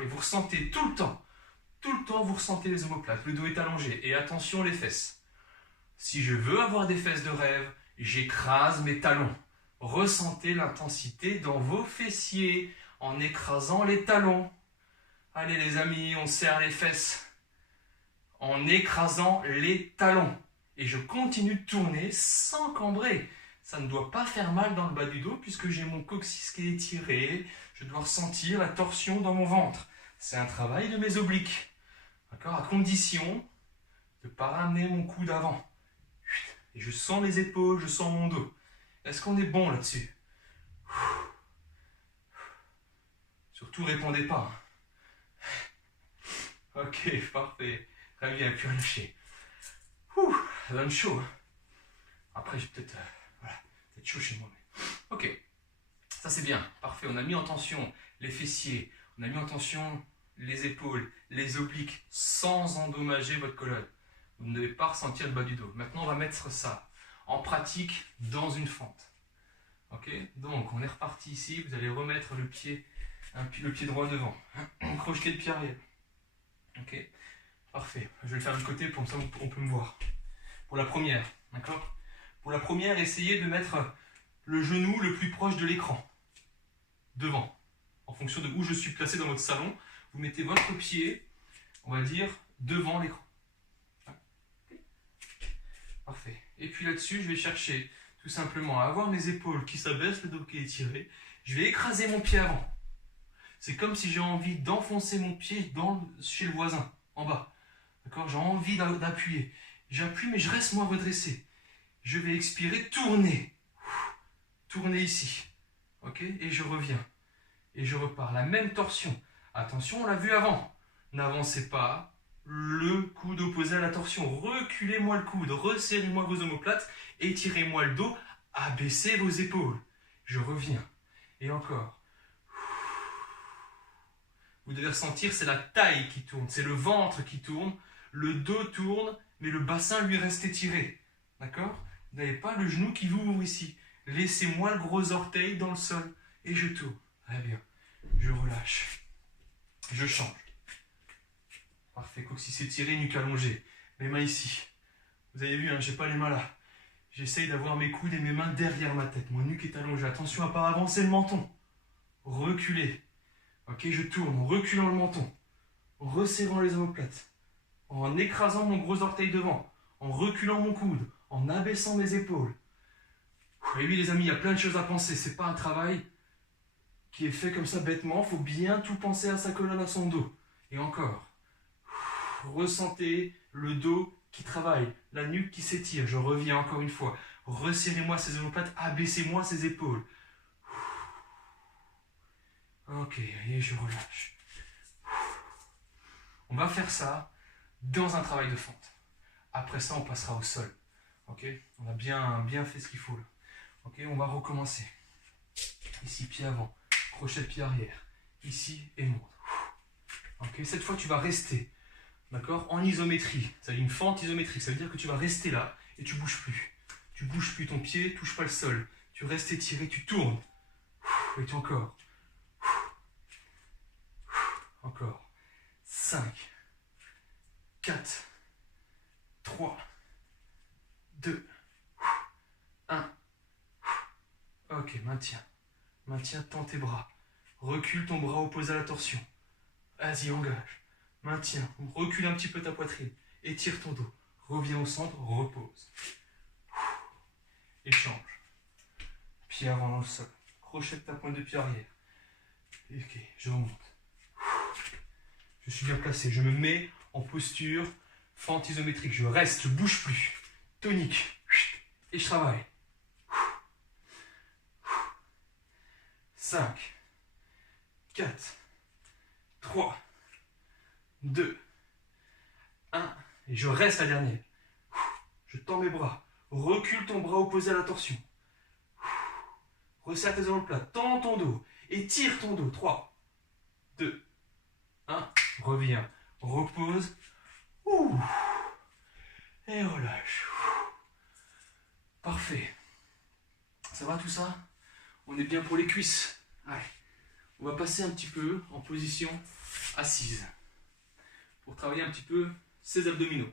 Et vous ressentez tout le temps, vous ressentez les omoplates. Le dos est allongé. Et attention les fesses. Si je veux avoir des fesses de rêve, j'écrase mes talons. Ressentez l'intensité dans vos fessiers en écrasant les talons. Allez les amis, on serre les fesses en écrasant les talons. Et je continue de tourner sans cambrer. Ça ne doit pas faire mal dans le bas du dos puisque j'ai mon coccyx qui est étiré. Je dois ressentir la torsion dans mon ventre. C'est un travail de mes obliques. D'accord? À condition de ne pas ramener mon coude avant. Et je sens mes épaules, je sens mon dos. Est-ce qu'on est bon là-dessus? Surtout, répondez pas. Ok, parfait. Très bien, puis relâchez. Ça donne chaud. Après, j'ai peut-être chaud chez moi. Ok, ça c'est bien. Parfait, on a mis en tension les fessiers, on a mis en tension les épaules, les obliques, sans endommager votre colonne. Vous ne devez pas ressentir le bas du dos. Maintenant, on va mettre ça en pratique dans une fente. Ok, donc on est reparti ici. Vous allez remettre le pied droit devant. Crochetez le pied arrière. Ok, parfait. Je vais le faire de côté pour ça on peut me voir. Pour la première, d'accord? Pour la première, essayez de mettre le genou le plus proche de l'écran. Devant. En fonction de où je suis placé dans votre salon, vous mettez votre pied, on va dire, devant l'écran. Parfait. Et puis là-dessus, je vais chercher tout simplement à avoir mes épaules qui s'abaissent, le dos qui est étiré. Je vais écraser mon pied avant. C'est comme si j'ai envie d'enfoncer mon pied chez le voisin, en bas. D'accord? J'ai envie d'appuyer. J'appuie, mais je reste moins redressé. Je vais expirer, tourner. Tourner ici. Ok? Et je reviens. Et je repars. La même torsion. Attention, on l'a vu avant. N'avancez pas le coude opposé à la torsion. Reculez-moi le coude. Resserrez-moi vos omoplates. Étirez-moi le dos. Abaissez vos épaules. Je reviens. Et encore. Vous devez ressentir, c'est la taille qui tourne. C'est le ventre qui tourne. Le dos tourne, mais le bassin lui reste étiré. D'accord? Vous n'avez pas le genou qui vous ouvre ici. Laissez-moi le gros orteil dans le sol. Et je tourne. Très bien. je relâche, je change. Parfait, coccyx étiré, nuque allongée. Mes mains ici. Vous avez vu, hein, j'ai pas les mains là. J'essaye d'avoir mes coudes et mes mains derrière ma tête. Mon nuque est allongée. Attention à ne pas avancer le menton. Reculer. Ok, je tourne en reculant le menton. En resserrant les omoplates. En écrasant mon gros orteil devant. En reculant mon coude. En abaissant mes épaules. Et oui les amis, il y a plein de choses à penser. C'est pas un travail qui est fait comme ça bêtement. Il faut bien tout penser à sa colonne, à son dos. Et encore. Ressentez le dos qui travaille, la nuque qui s'étire. Je reviens encore une fois. Resserrez-moi ces omoplates, abaissez-moi ces épaules. Ok, et je relâche. On va faire ça dans un travail de fente. Après ça, on passera au sol. Ok, on a bien fait ce qu'il faut là. Ok, on va recommencer. Ici, pied avant, crochet de pied arrière. Ici et monte. Ok, cette fois, tu vas rester. D'accord? En isométrie. Ça veut dire une fente isométrique. Ça veut dire que tu vas rester là et tu bouges plus. Tu bouges plus, ton pied touche pas le sol. Tu restes étiré, tu tournes. Et tu encore. Encore. 5, 4, 3, 2, 1. Ok, maintiens. Maintiens, tends tes bras. Recule ton bras opposé à la torsion. Vas-y, engage. Maintiens, recule un petit peu ta poitrine, étire ton dos, reviens au centre, repose. Échange. Pied avant dans le sol, crochet de ta pointe de pied arrière. Ok, je remonte. Je suis bien placé, je me mets en posture fente isométrique, je reste, je ne bouge plus. Tonique. Et je travaille. 5, 4, 3, 2, 1, et je reste la dernière. Je tends mes bras, recule ton bras opposé à la torsion. Resserre tes omoplates, tends ton dos, étire ton dos. 3, 2, 1, reviens, repose, et relâche. Parfait. Ça va tout ça? On est bien pour les cuisses. Allez, on va passer un petit peu en position assise. Pour travailler un petit peu ces abdominaux.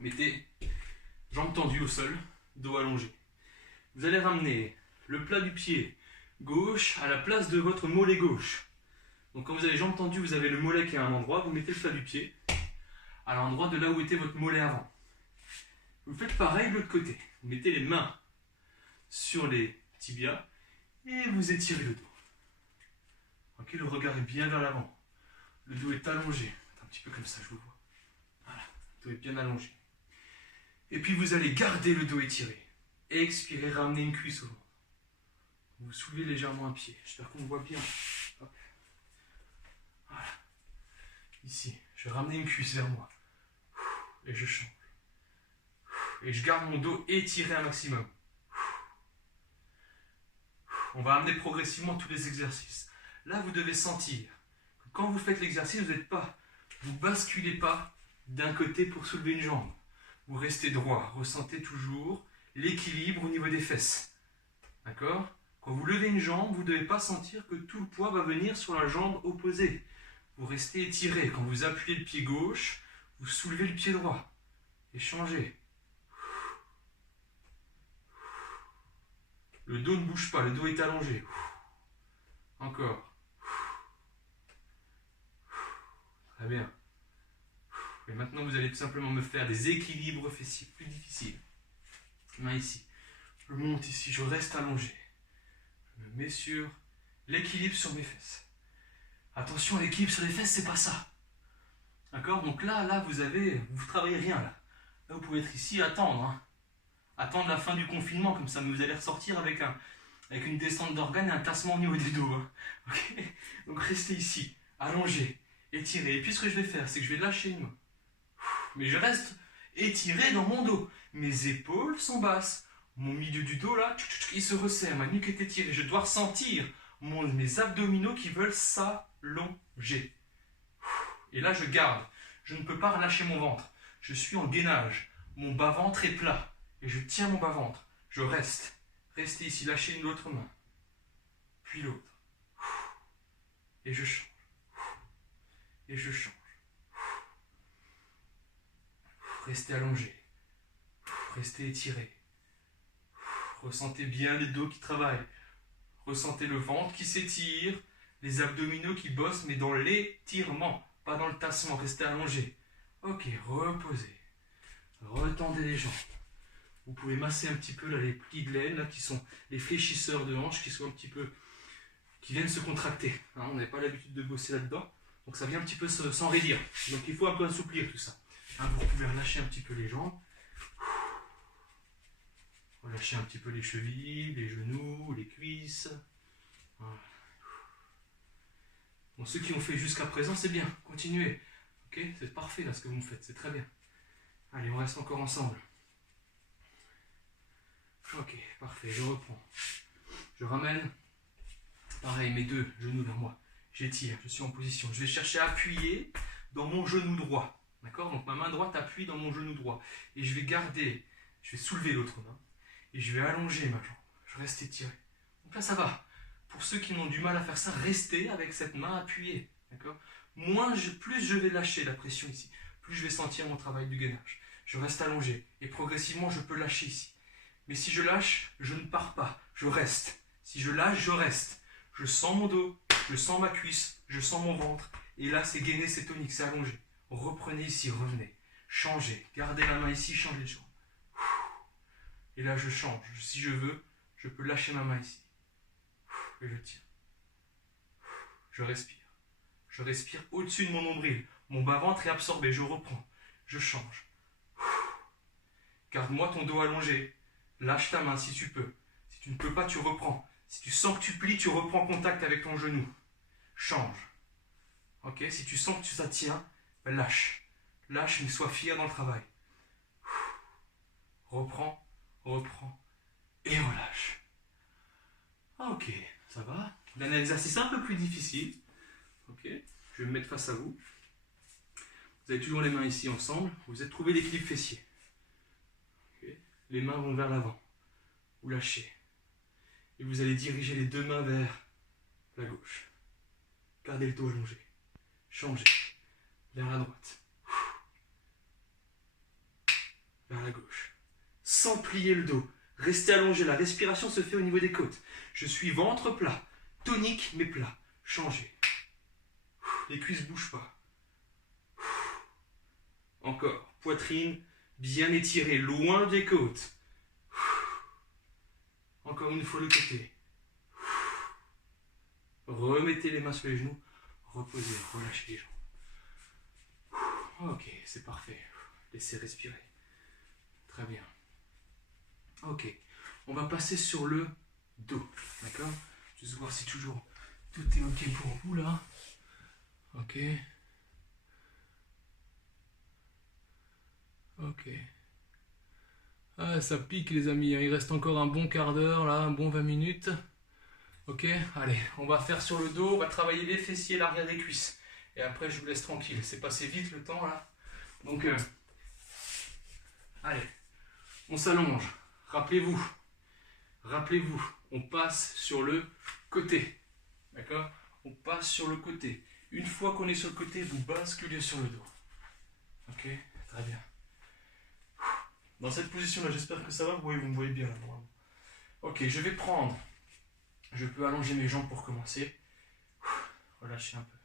Mettez jambes tendues au sol, dos allongé. Vous allez ramener le plat du pied gauche à la place de votre mollet gauche. Donc quand vous avez les jambes tendues, vous avez le mollet qui est à un endroit, vous mettez le plat du pied à l'endroit de là où était votre mollet avant. Vous faites pareil de l'autre côté. Vous mettez les mains sur les tibias et vous étirez le dos. Ok, le regard est bien vers l'avant. Le dos est allongé. Un petit peu comme ça, je vous vois. Voilà, le dos est bien allongé. Et puis vous allez garder le dos étiré. Expirez, ramenez une cuisse au ventre. Vous soulevez légèrement un pied. J'espère qu'on voit bien. Hop. Voilà. Ici, je vais ramener une cuisse vers moi. Et je change. Et je garde mon dos étiré un maximum. On va amener progressivement tous les exercices. Là, vous devez sentir que quand vous faites l'exercice, vous basculez pas d'un côté pour soulever une jambe. Vous restez droit. Ressentez toujours l'équilibre au niveau des fesses. D'accord? Quand vous levez une jambe, vous ne devez pas sentir que tout le poids va venir sur la jambe opposée. Vous restez étiré. Quand vous appuyez le pied gauche, vous soulevez le pied droit. Échangez. Le dos ne bouge pas, le dos est allongé. Encore. Très bien. Et maintenant, vous allez tout simplement me faire des équilibres fessiers plus difficiles. Main ici. Je monte ici, je reste allongé. Je me mets sur l'équilibre sur mes fesses. Attention, l'équilibre sur les fesses, c'est pas ça. D'accord? Donc là, vous travaillez rien là. Là, vous pouvez être ici, attendre. Hein. Attendre la fin du confinement, comme ça, mais vous allez ressortir avec une descente d'organes et un tassement au niveau des dos. Hein. Okay? Donc restez ici, allongé, étiré. Et puis ce que je vais faire, c'est que je vais lâcher une main. Mais je reste étiré dans mon dos. Mes épaules sont basses. Mon milieu du dos, là, il se resserre. Ma nuque est étirée. Je dois ressentir mes abdominaux qui veulent s'allonger. Et là, je garde. Je ne peux pas relâcher mon ventre. Je suis en gainage. Mon bas-ventre est plat. Et je tiens mon bas-ventre. Je reste. Restez ici, lâchez une autre main. Puis l'autre. Et je change. Et je change. Restez allongé. Restez étiré. Ressentez bien les dos qui travaillent. Ressentez le ventre qui s'étire, les abdominaux qui bossent, mais dans l'étirement, pas dans le tassement. Restez allongé. Ok, reposez. Retendez les jambes. Vous pouvez masser un petit peu là, les plis de laine là, qui sont les fléchisseurs de hanches qui sont un petit peu, qui viennent se contracter. Hein, on n'a pas l'habitude de bosser là-dedans, donc ça vient un petit peu s'enraidir. Donc il faut un peu assouplir tout ça. Hein, vous pouvez relâcher un petit peu les jambes. Relâchez un petit peu les chevilles, les genoux, les cuisses. Voilà. Bon, ceux qui ont fait jusqu'à présent, c'est bien. Continuez. Ok, c'est parfait là ce que vous me faites, c'est très bien. Allez, on reste encore ensemble. Ok, parfait, je reprends. Je ramène, pareil, mes deux genoux vers moi. J'étire, je suis en position. Je vais chercher à appuyer dans mon genou droit. D'accord? Donc ma main droite appuie dans mon genou droit. Et je vais garder, je vais soulever l'autre main. Et je vais allonger ma jambe. Je reste étiré. Donc là, ça va. Pour ceux qui ont du mal à faire ça, restez avec cette main appuyée. D'accord? Plus je vais lâcher la pression ici, plus je vais sentir mon travail du gainage. Je reste allongé. Et progressivement, je peux lâcher ici. Mais si je lâche, je ne pars pas. Je reste. Si je lâche, je reste. Je sens mon dos, je sens ma cuisse, je sens mon ventre. Et là, c'est gainé, c'est tonique, c'est allongé. Reprenez ici, revenez. Changez. Gardez la main ici, changez les jambes. Et là, je change. Si je veux, je peux lâcher ma main ici. Et je tiens. Je respire. Je respire au-dessus de mon nombril. Mon bas-ventre est absorbé. Je reprends. Je change. Garde-moi ton dos allongé. Lâche ta main si tu peux. Si tu ne peux pas, tu reprends. Si tu sens que tu plies, tu reprends contact avec ton genou. Change. Ok? Si tu sens que ça tient, ben lâche. Lâche, mais sois fier dans le travail. Reprends, reprends et relâche. Ok, ça va. Un exercice un peu plus difficile. Ok? Je vais me mettre face à vous. Vous avez toujours les mains ici ensemble. Vous avez trouvé l'équilibre fessier. Okay. Les mains vont vers l'avant. Vous lâchez. Et vous allez diriger les deux mains vers la gauche. Gardez le dos allongé. Changez. Vers la droite. Vers la gauche. Sans plier le dos. Restez allongé. La respiration se fait au niveau des côtes. Je suis ventre plat. Tonique mais plat. Changez. Les cuisses ne bougent pas. Encore. Poitrine bien étirée. Loin des côtes. Encore une fois le côté. Remettez les mains sur les genoux. Reposez. Relâchez les jambes. Ok, c'est parfait. Laissez respirer. Très bien. Ok. On va passer sur le dos. D'accord? Juste voir si toujours tout est ok pour vous là. Ok. Ok. Ah, ça pique les amis. Il reste encore un bon quart d'heure là, un bon 20 minutes. Ok, allez, on va faire sur le dos, on va travailler les fessiers, l'arrière des cuisses. Et après, je vous laisse tranquille. C'est passé vite le temps là. Donc, allez, on s'allonge. Rappelez-vous, on passe sur le côté. D'accord? On passe sur le côté. Une fois qu'on est sur le côté, vous basculez sur le dos. Ok? Très bien. Dans cette position-là, j'espère que ça va. Oui, vous me voyez bien là. Ok, je vais prendre. Je peux allonger mes jambes pour commencer. Relâchez un peu.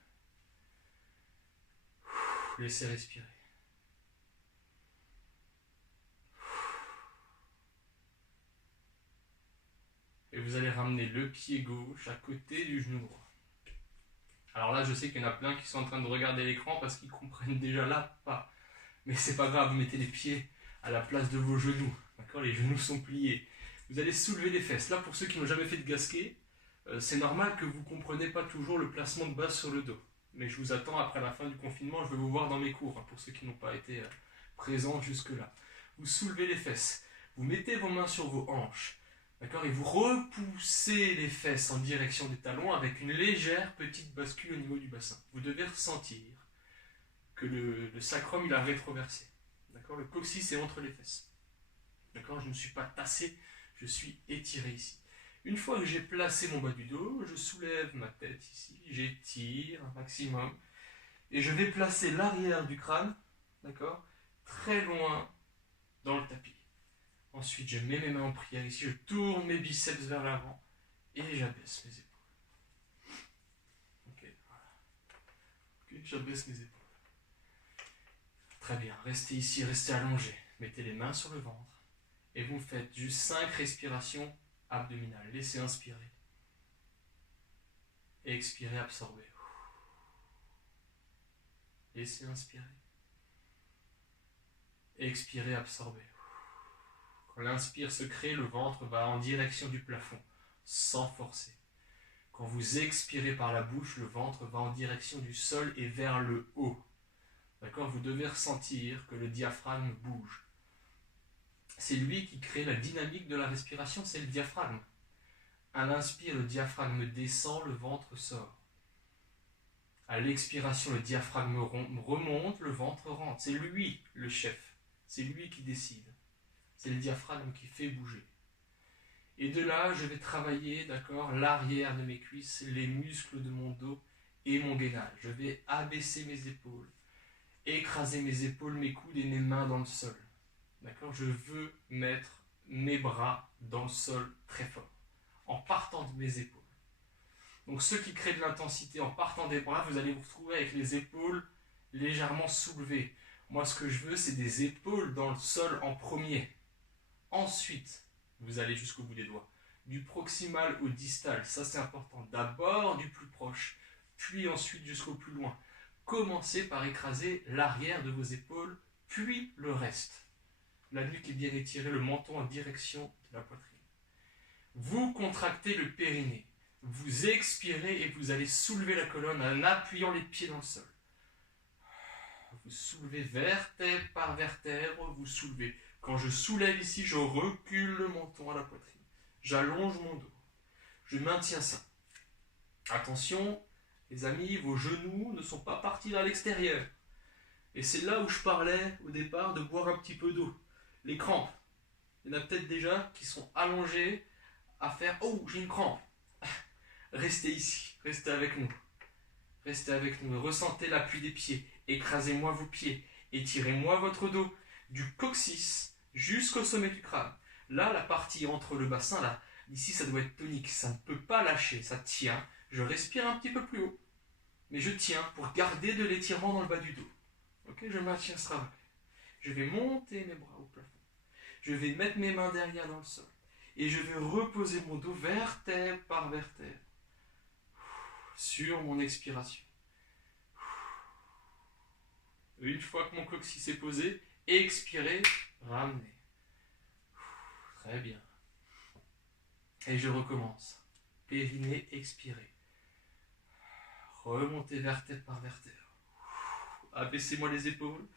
Laissez respirer. Et vous allez ramener le pied gauche à côté du genou droit. Alors là, je sais qu'il y en a plein qui sont en train de regarder l'écran parce qu'ils comprennent déjà là pas. Mais c'est pas grave, vous mettez les pieds à la place de vos genoux. D'accord? Les genoux sont pliés. Vous allez soulever les fesses. Là, pour ceux qui n'ont jamais fait de gasquet, c'est normal que vous ne compreniez pas toujours le placement de base sur le dos. Mais je vous attends après la fin du confinement, je vais vous voir dans mes cours, hein, pour ceux qui n'ont pas été présents jusque-là. Vous soulevez les fesses. Vous mettez vos mains sur vos hanches. D'accord? Et vous repoussez les fesses en direction des talons avec une légère petite bascule au niveau du bassin. Vous devez ressentir que le sacrum il a rétroversé. D'accord? Le coccyx est entre les fesses. D'accord? Je ne suis pas tassé, Je suis étiré ici. Une fois que j'ai placé mon bas du dos, je soulève ma tête ici, j'étire un maximum. Et je vais placer l'arrière du crâne, d'accord, très loin dans le tapis. Ensuite, je mets mes mains en prière ici, je tourne mes biceps vers l'avant et j'abaisse mes épaules. Ok, voilà. Ok, j'abaisse mes épaules. Très bien, restez ici, restez allongé. Mettez les mains sur le ventre et vous faites juste 5 respirations abdominales. Laissez inspirer. Et expirez, absorbez. Laissez inspirer. Expirez, absorbez. Quand l'inspire se crée, le ventre va en direction du plafond, sans forcer. Quand vous expirez par la bouche, le ventre va en direction du sol et vers le haut. D'accord ? Vous devez ressentir que le diaphragme bouge. C'est lui qui crée la dynamique de la respiration, c'est le diaphragme. À l'inspire, le diaphragme descend, le ventre sort. À l'expiration, le diaphragme remonte, le ventre rentre. C'est lui le chef, c'est lui qui décide. C'est le diaphragme qui fait bouger. Et de là, je vais travailler, d'accord, l'arrière de mes cuisses, les muscles de mon dos et mon gainage. Je vais abaisser mes épaules, écraser mes épaules, mes coudes et mes mains dans le sol. D'accord ? Je veux mettre mes bras dans le sol très fort, en partant de mes épaules. Donc ceux qui créent de l'intensité en partant des bras, vous allez vous retrouver avec les épaules légèrement soulevées. Moi, ce que je veux, c'est des épaules dans le sol en premier. Ensuite, vous allez jusqu'au bout des doigts. Du proximal au distal, ça c'est important. D'abord du plus proche, puis ensuite jusqu'au plus loin. Commencez par écraser l'arrière de vos épaules, puis le reste. La nuque est bien étirée, le menton en direction de la poitrine. Vous contractez le périnée. Vous expirez et vous allez soulever la colonne en appuyant les pieds dans le sol. Vous soulevez vertèbre par vertèbre, vous soulevez. Quand je soulève ici, je recule le menton à la poitrine. J'allonge mon dos. Je maintiens ça. Attention, les amis, vos genoux ne sont pas partis vers l'extérieur. Et c'est là où je parlais au départ de boire un petit peu d'eau. Les crampes. Il y en a peut-être déjà qui sont allongés à faire « Oh, j'ai une crampe !» Restez ici, restez avec nous. Restez avec nous, ressentez l'appui des pieds. Écrasez-moi vos pieds. Étirez-moi votre dos. Du coccyx jusqu'au sommet du crâne. Là, la partie entre le bassin, là, ici, ça doit être tonique. Ça ne peut pas lâcher, ça tient. Je respire un petit peu plus haut. Mais je tiens pour garder de l'étirement dans le bas du dos. Ok, je maintiens ce travail. Je vais monter mes bras au plafond. Je vais mettre mes mains derrière dans le sol. Et je vais reposer mon dos vertèbre par vertèbre. Sur mon expiration. Une fois que mon coccyx est posé, expirez, ramenez. Très bien. Et je recommence. Périnée, expirez. Remontez vertèbre par vertèbre. Abaissez-moi les épaules.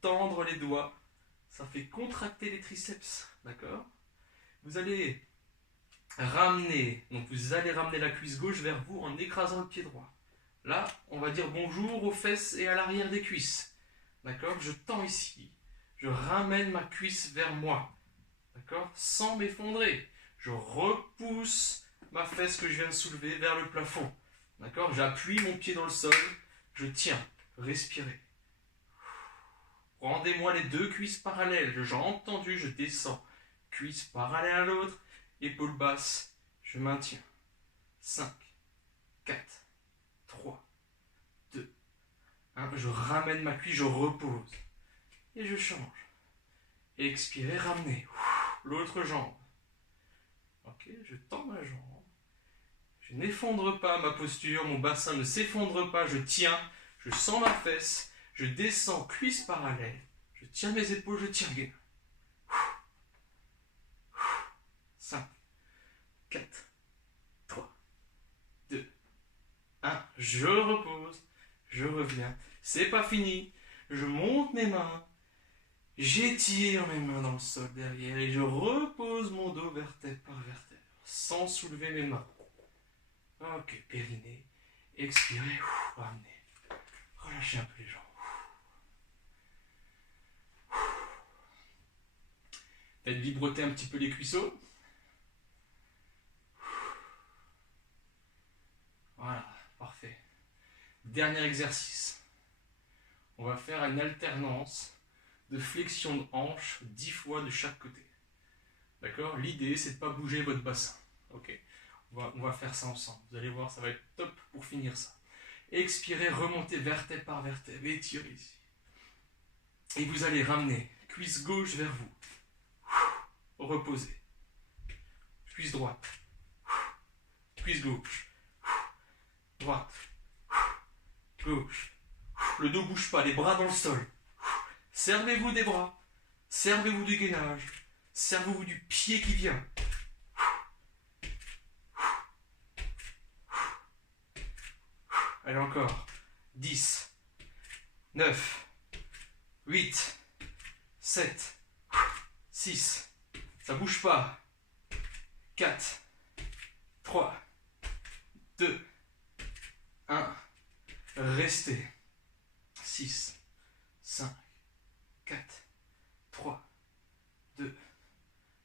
Tendre les doigts. Ça fait contracter les triceps. D'accord ? Vous allez ramener. Donc vous allez ramener la cuisse gauche vers vous en écrasant le pied droit. Là, on va dire bonjour aux fesses et à l'arrière des cuisses. D'accord ? Je tends ici. Je ramène ma cuisse vers moi. D'accord ? Sans m'effondrer. Je repousse ma fesse que je viens de soulever vers le plafond. D'accord ? J'appuie mon pied dans le sol. Je tiens. Respirez. Rendez-moi les deux cuisses parallèles. J'ai entendu, je descends. Cuisse parallèle à l'autre. Épaule basse. Je maintiens. 5, 4, 3, 2, 1. Je ramène ma cuisse, je repose. Et je change. Expirez, ramenez. L'autre jambe. Ok, je tends ma jambe. Je n'effondre pas ma posture, mon bassin ne s'effondre pas, je tiens, je sens ma fesse, je descends, cuisse parallèle, je tiens mes épaules, je tire gain. 5, 4, 3, 2, 1. Je repose, je reviens. C'est pas fini. Je monte mes mains. J'étire mes mains dans le sol derrière et je repose mon dos vertèbre par vertèbre sans soulever mes mains. Ok, périnée. Expirez, ramenez. Relâchez un peu les jambes. Faites vibroter un petit peu les cuisseaux. Dernier exercice. On va faire une alternance de flexion de hanche 10 fois de chaque côté. D'accord? L'idée, c'est de ne pas bouger votre bassin. Ok? On va faire ça ensemble. Vous allez voir, ça va être top pour finir ça. Expirez, remontez vertèbre par vertèbre, étirez ici. Et vous allez ramener cuisse gauche vers vous. Reposez. Cuisse droite. Cuisse gauche. Droite. Gauche. Le dos ne bouge pas, les bras dans le sol. Servez-vous des bras. Servez-vous du gainage. Servez-vous du pied qui vient. Allez encore. 10, 9, 8, 7, 6. Ça bouge pas. 4, 3, 2, 1. Restez. 6, 5, 4, 3, 2,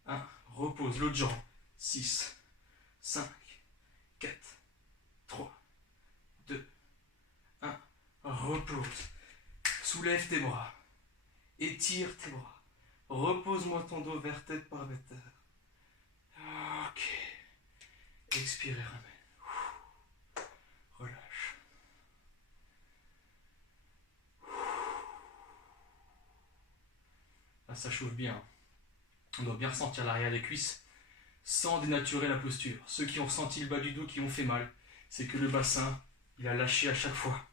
1. Repose l'autre jambe. 6, 5, 4, 3, 2, 1. Repose. Soulève tes bras. Étire tes bras. Repose-moi ton dos vertèbre par vertèbre. Ok. Expirez, ramène. Relâche. Là, ça chauffe bien. On doit bien ressentir l'arrière des cuisses sans dénaturer la posture. Ceux qui ont ressenti le bas du dos, qui ont fait mal, c'est que le bassin, il a lâché à chaque fois.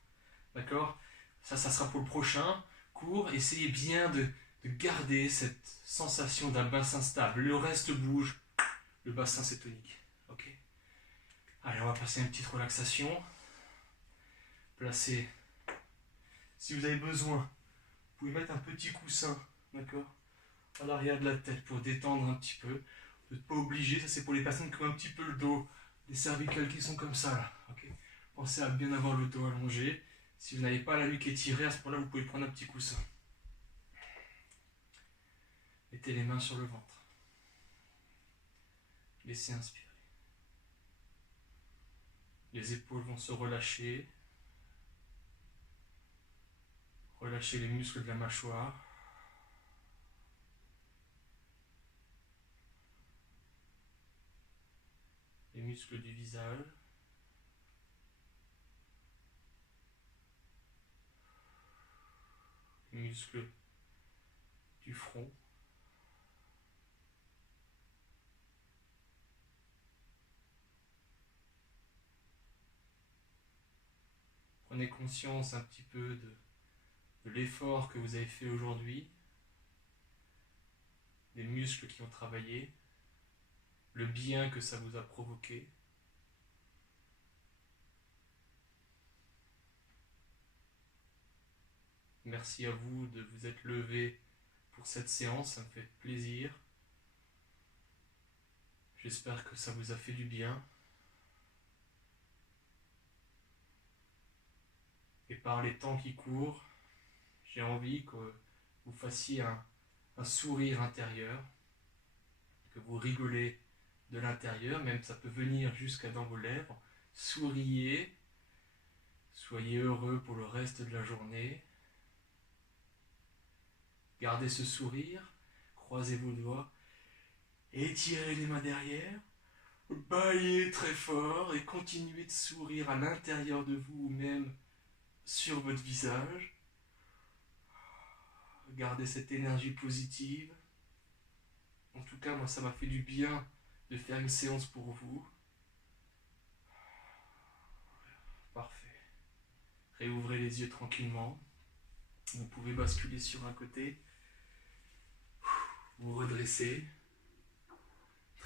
D'accord? Ça sera pour le prochain cours. Essayez bien de garder cette sensation d'un bassin stable. Le reste bouge. Le bassin, c'est tonique. Ok? Allez, on va passer à une petite relaxation. Placez. Si vous avez besoin, vous pouvez mettre un petit coussin, d'accord, à l'arrière de la tête pour détendre un petit peu. Vous n'êtes pas obligé, ça c'est pour les personnes qui ont un petit peu le dos, les cervicales qui sont comme ça là. Ok? Pensez à bien avoir le dos allongé. Si vous n'avez pas la nuque étirée, à ce moment-là, vous pouvez prendre un petit coussin. Mettez les mains sur le ventre. Laissez inspirer. Les épaules vont se relâcher. Relâchez les muscles de la mâchoire. Les muscles du visage. Les muscles du front. Prenez conscience un petit peu de l'effort que vous avez fait aujourd'hui, des muscles qui ont travaillé, le bien que ça vous a provoqué. Merci à vous de vous être levé pour cette séance, ça me fait plaisir. J'espère que ça vous a fait du bien. Et par les temps qui courent, j'ai envie que vous fassiez un sourire intérieur, que vous rigolez de l'intérieur, même ça peut venir jusqu'à dans vos lèvres. Souriez, soyez heureux pour le reste de la journée. Gardez ce sourire, croisez vos doigts, étirez les mains derrière, bâillez très fort et continuez de sourire à l'intérieur de vous ou même sur votre visage. Gardez cette énergie positive. En tout cas, moi, ça m'a fait du bien de faire une séance pour vous. Parfait. Réouvrez les yeux tranquillement. Vous pouvez basculer sur un côté. Vous redressez.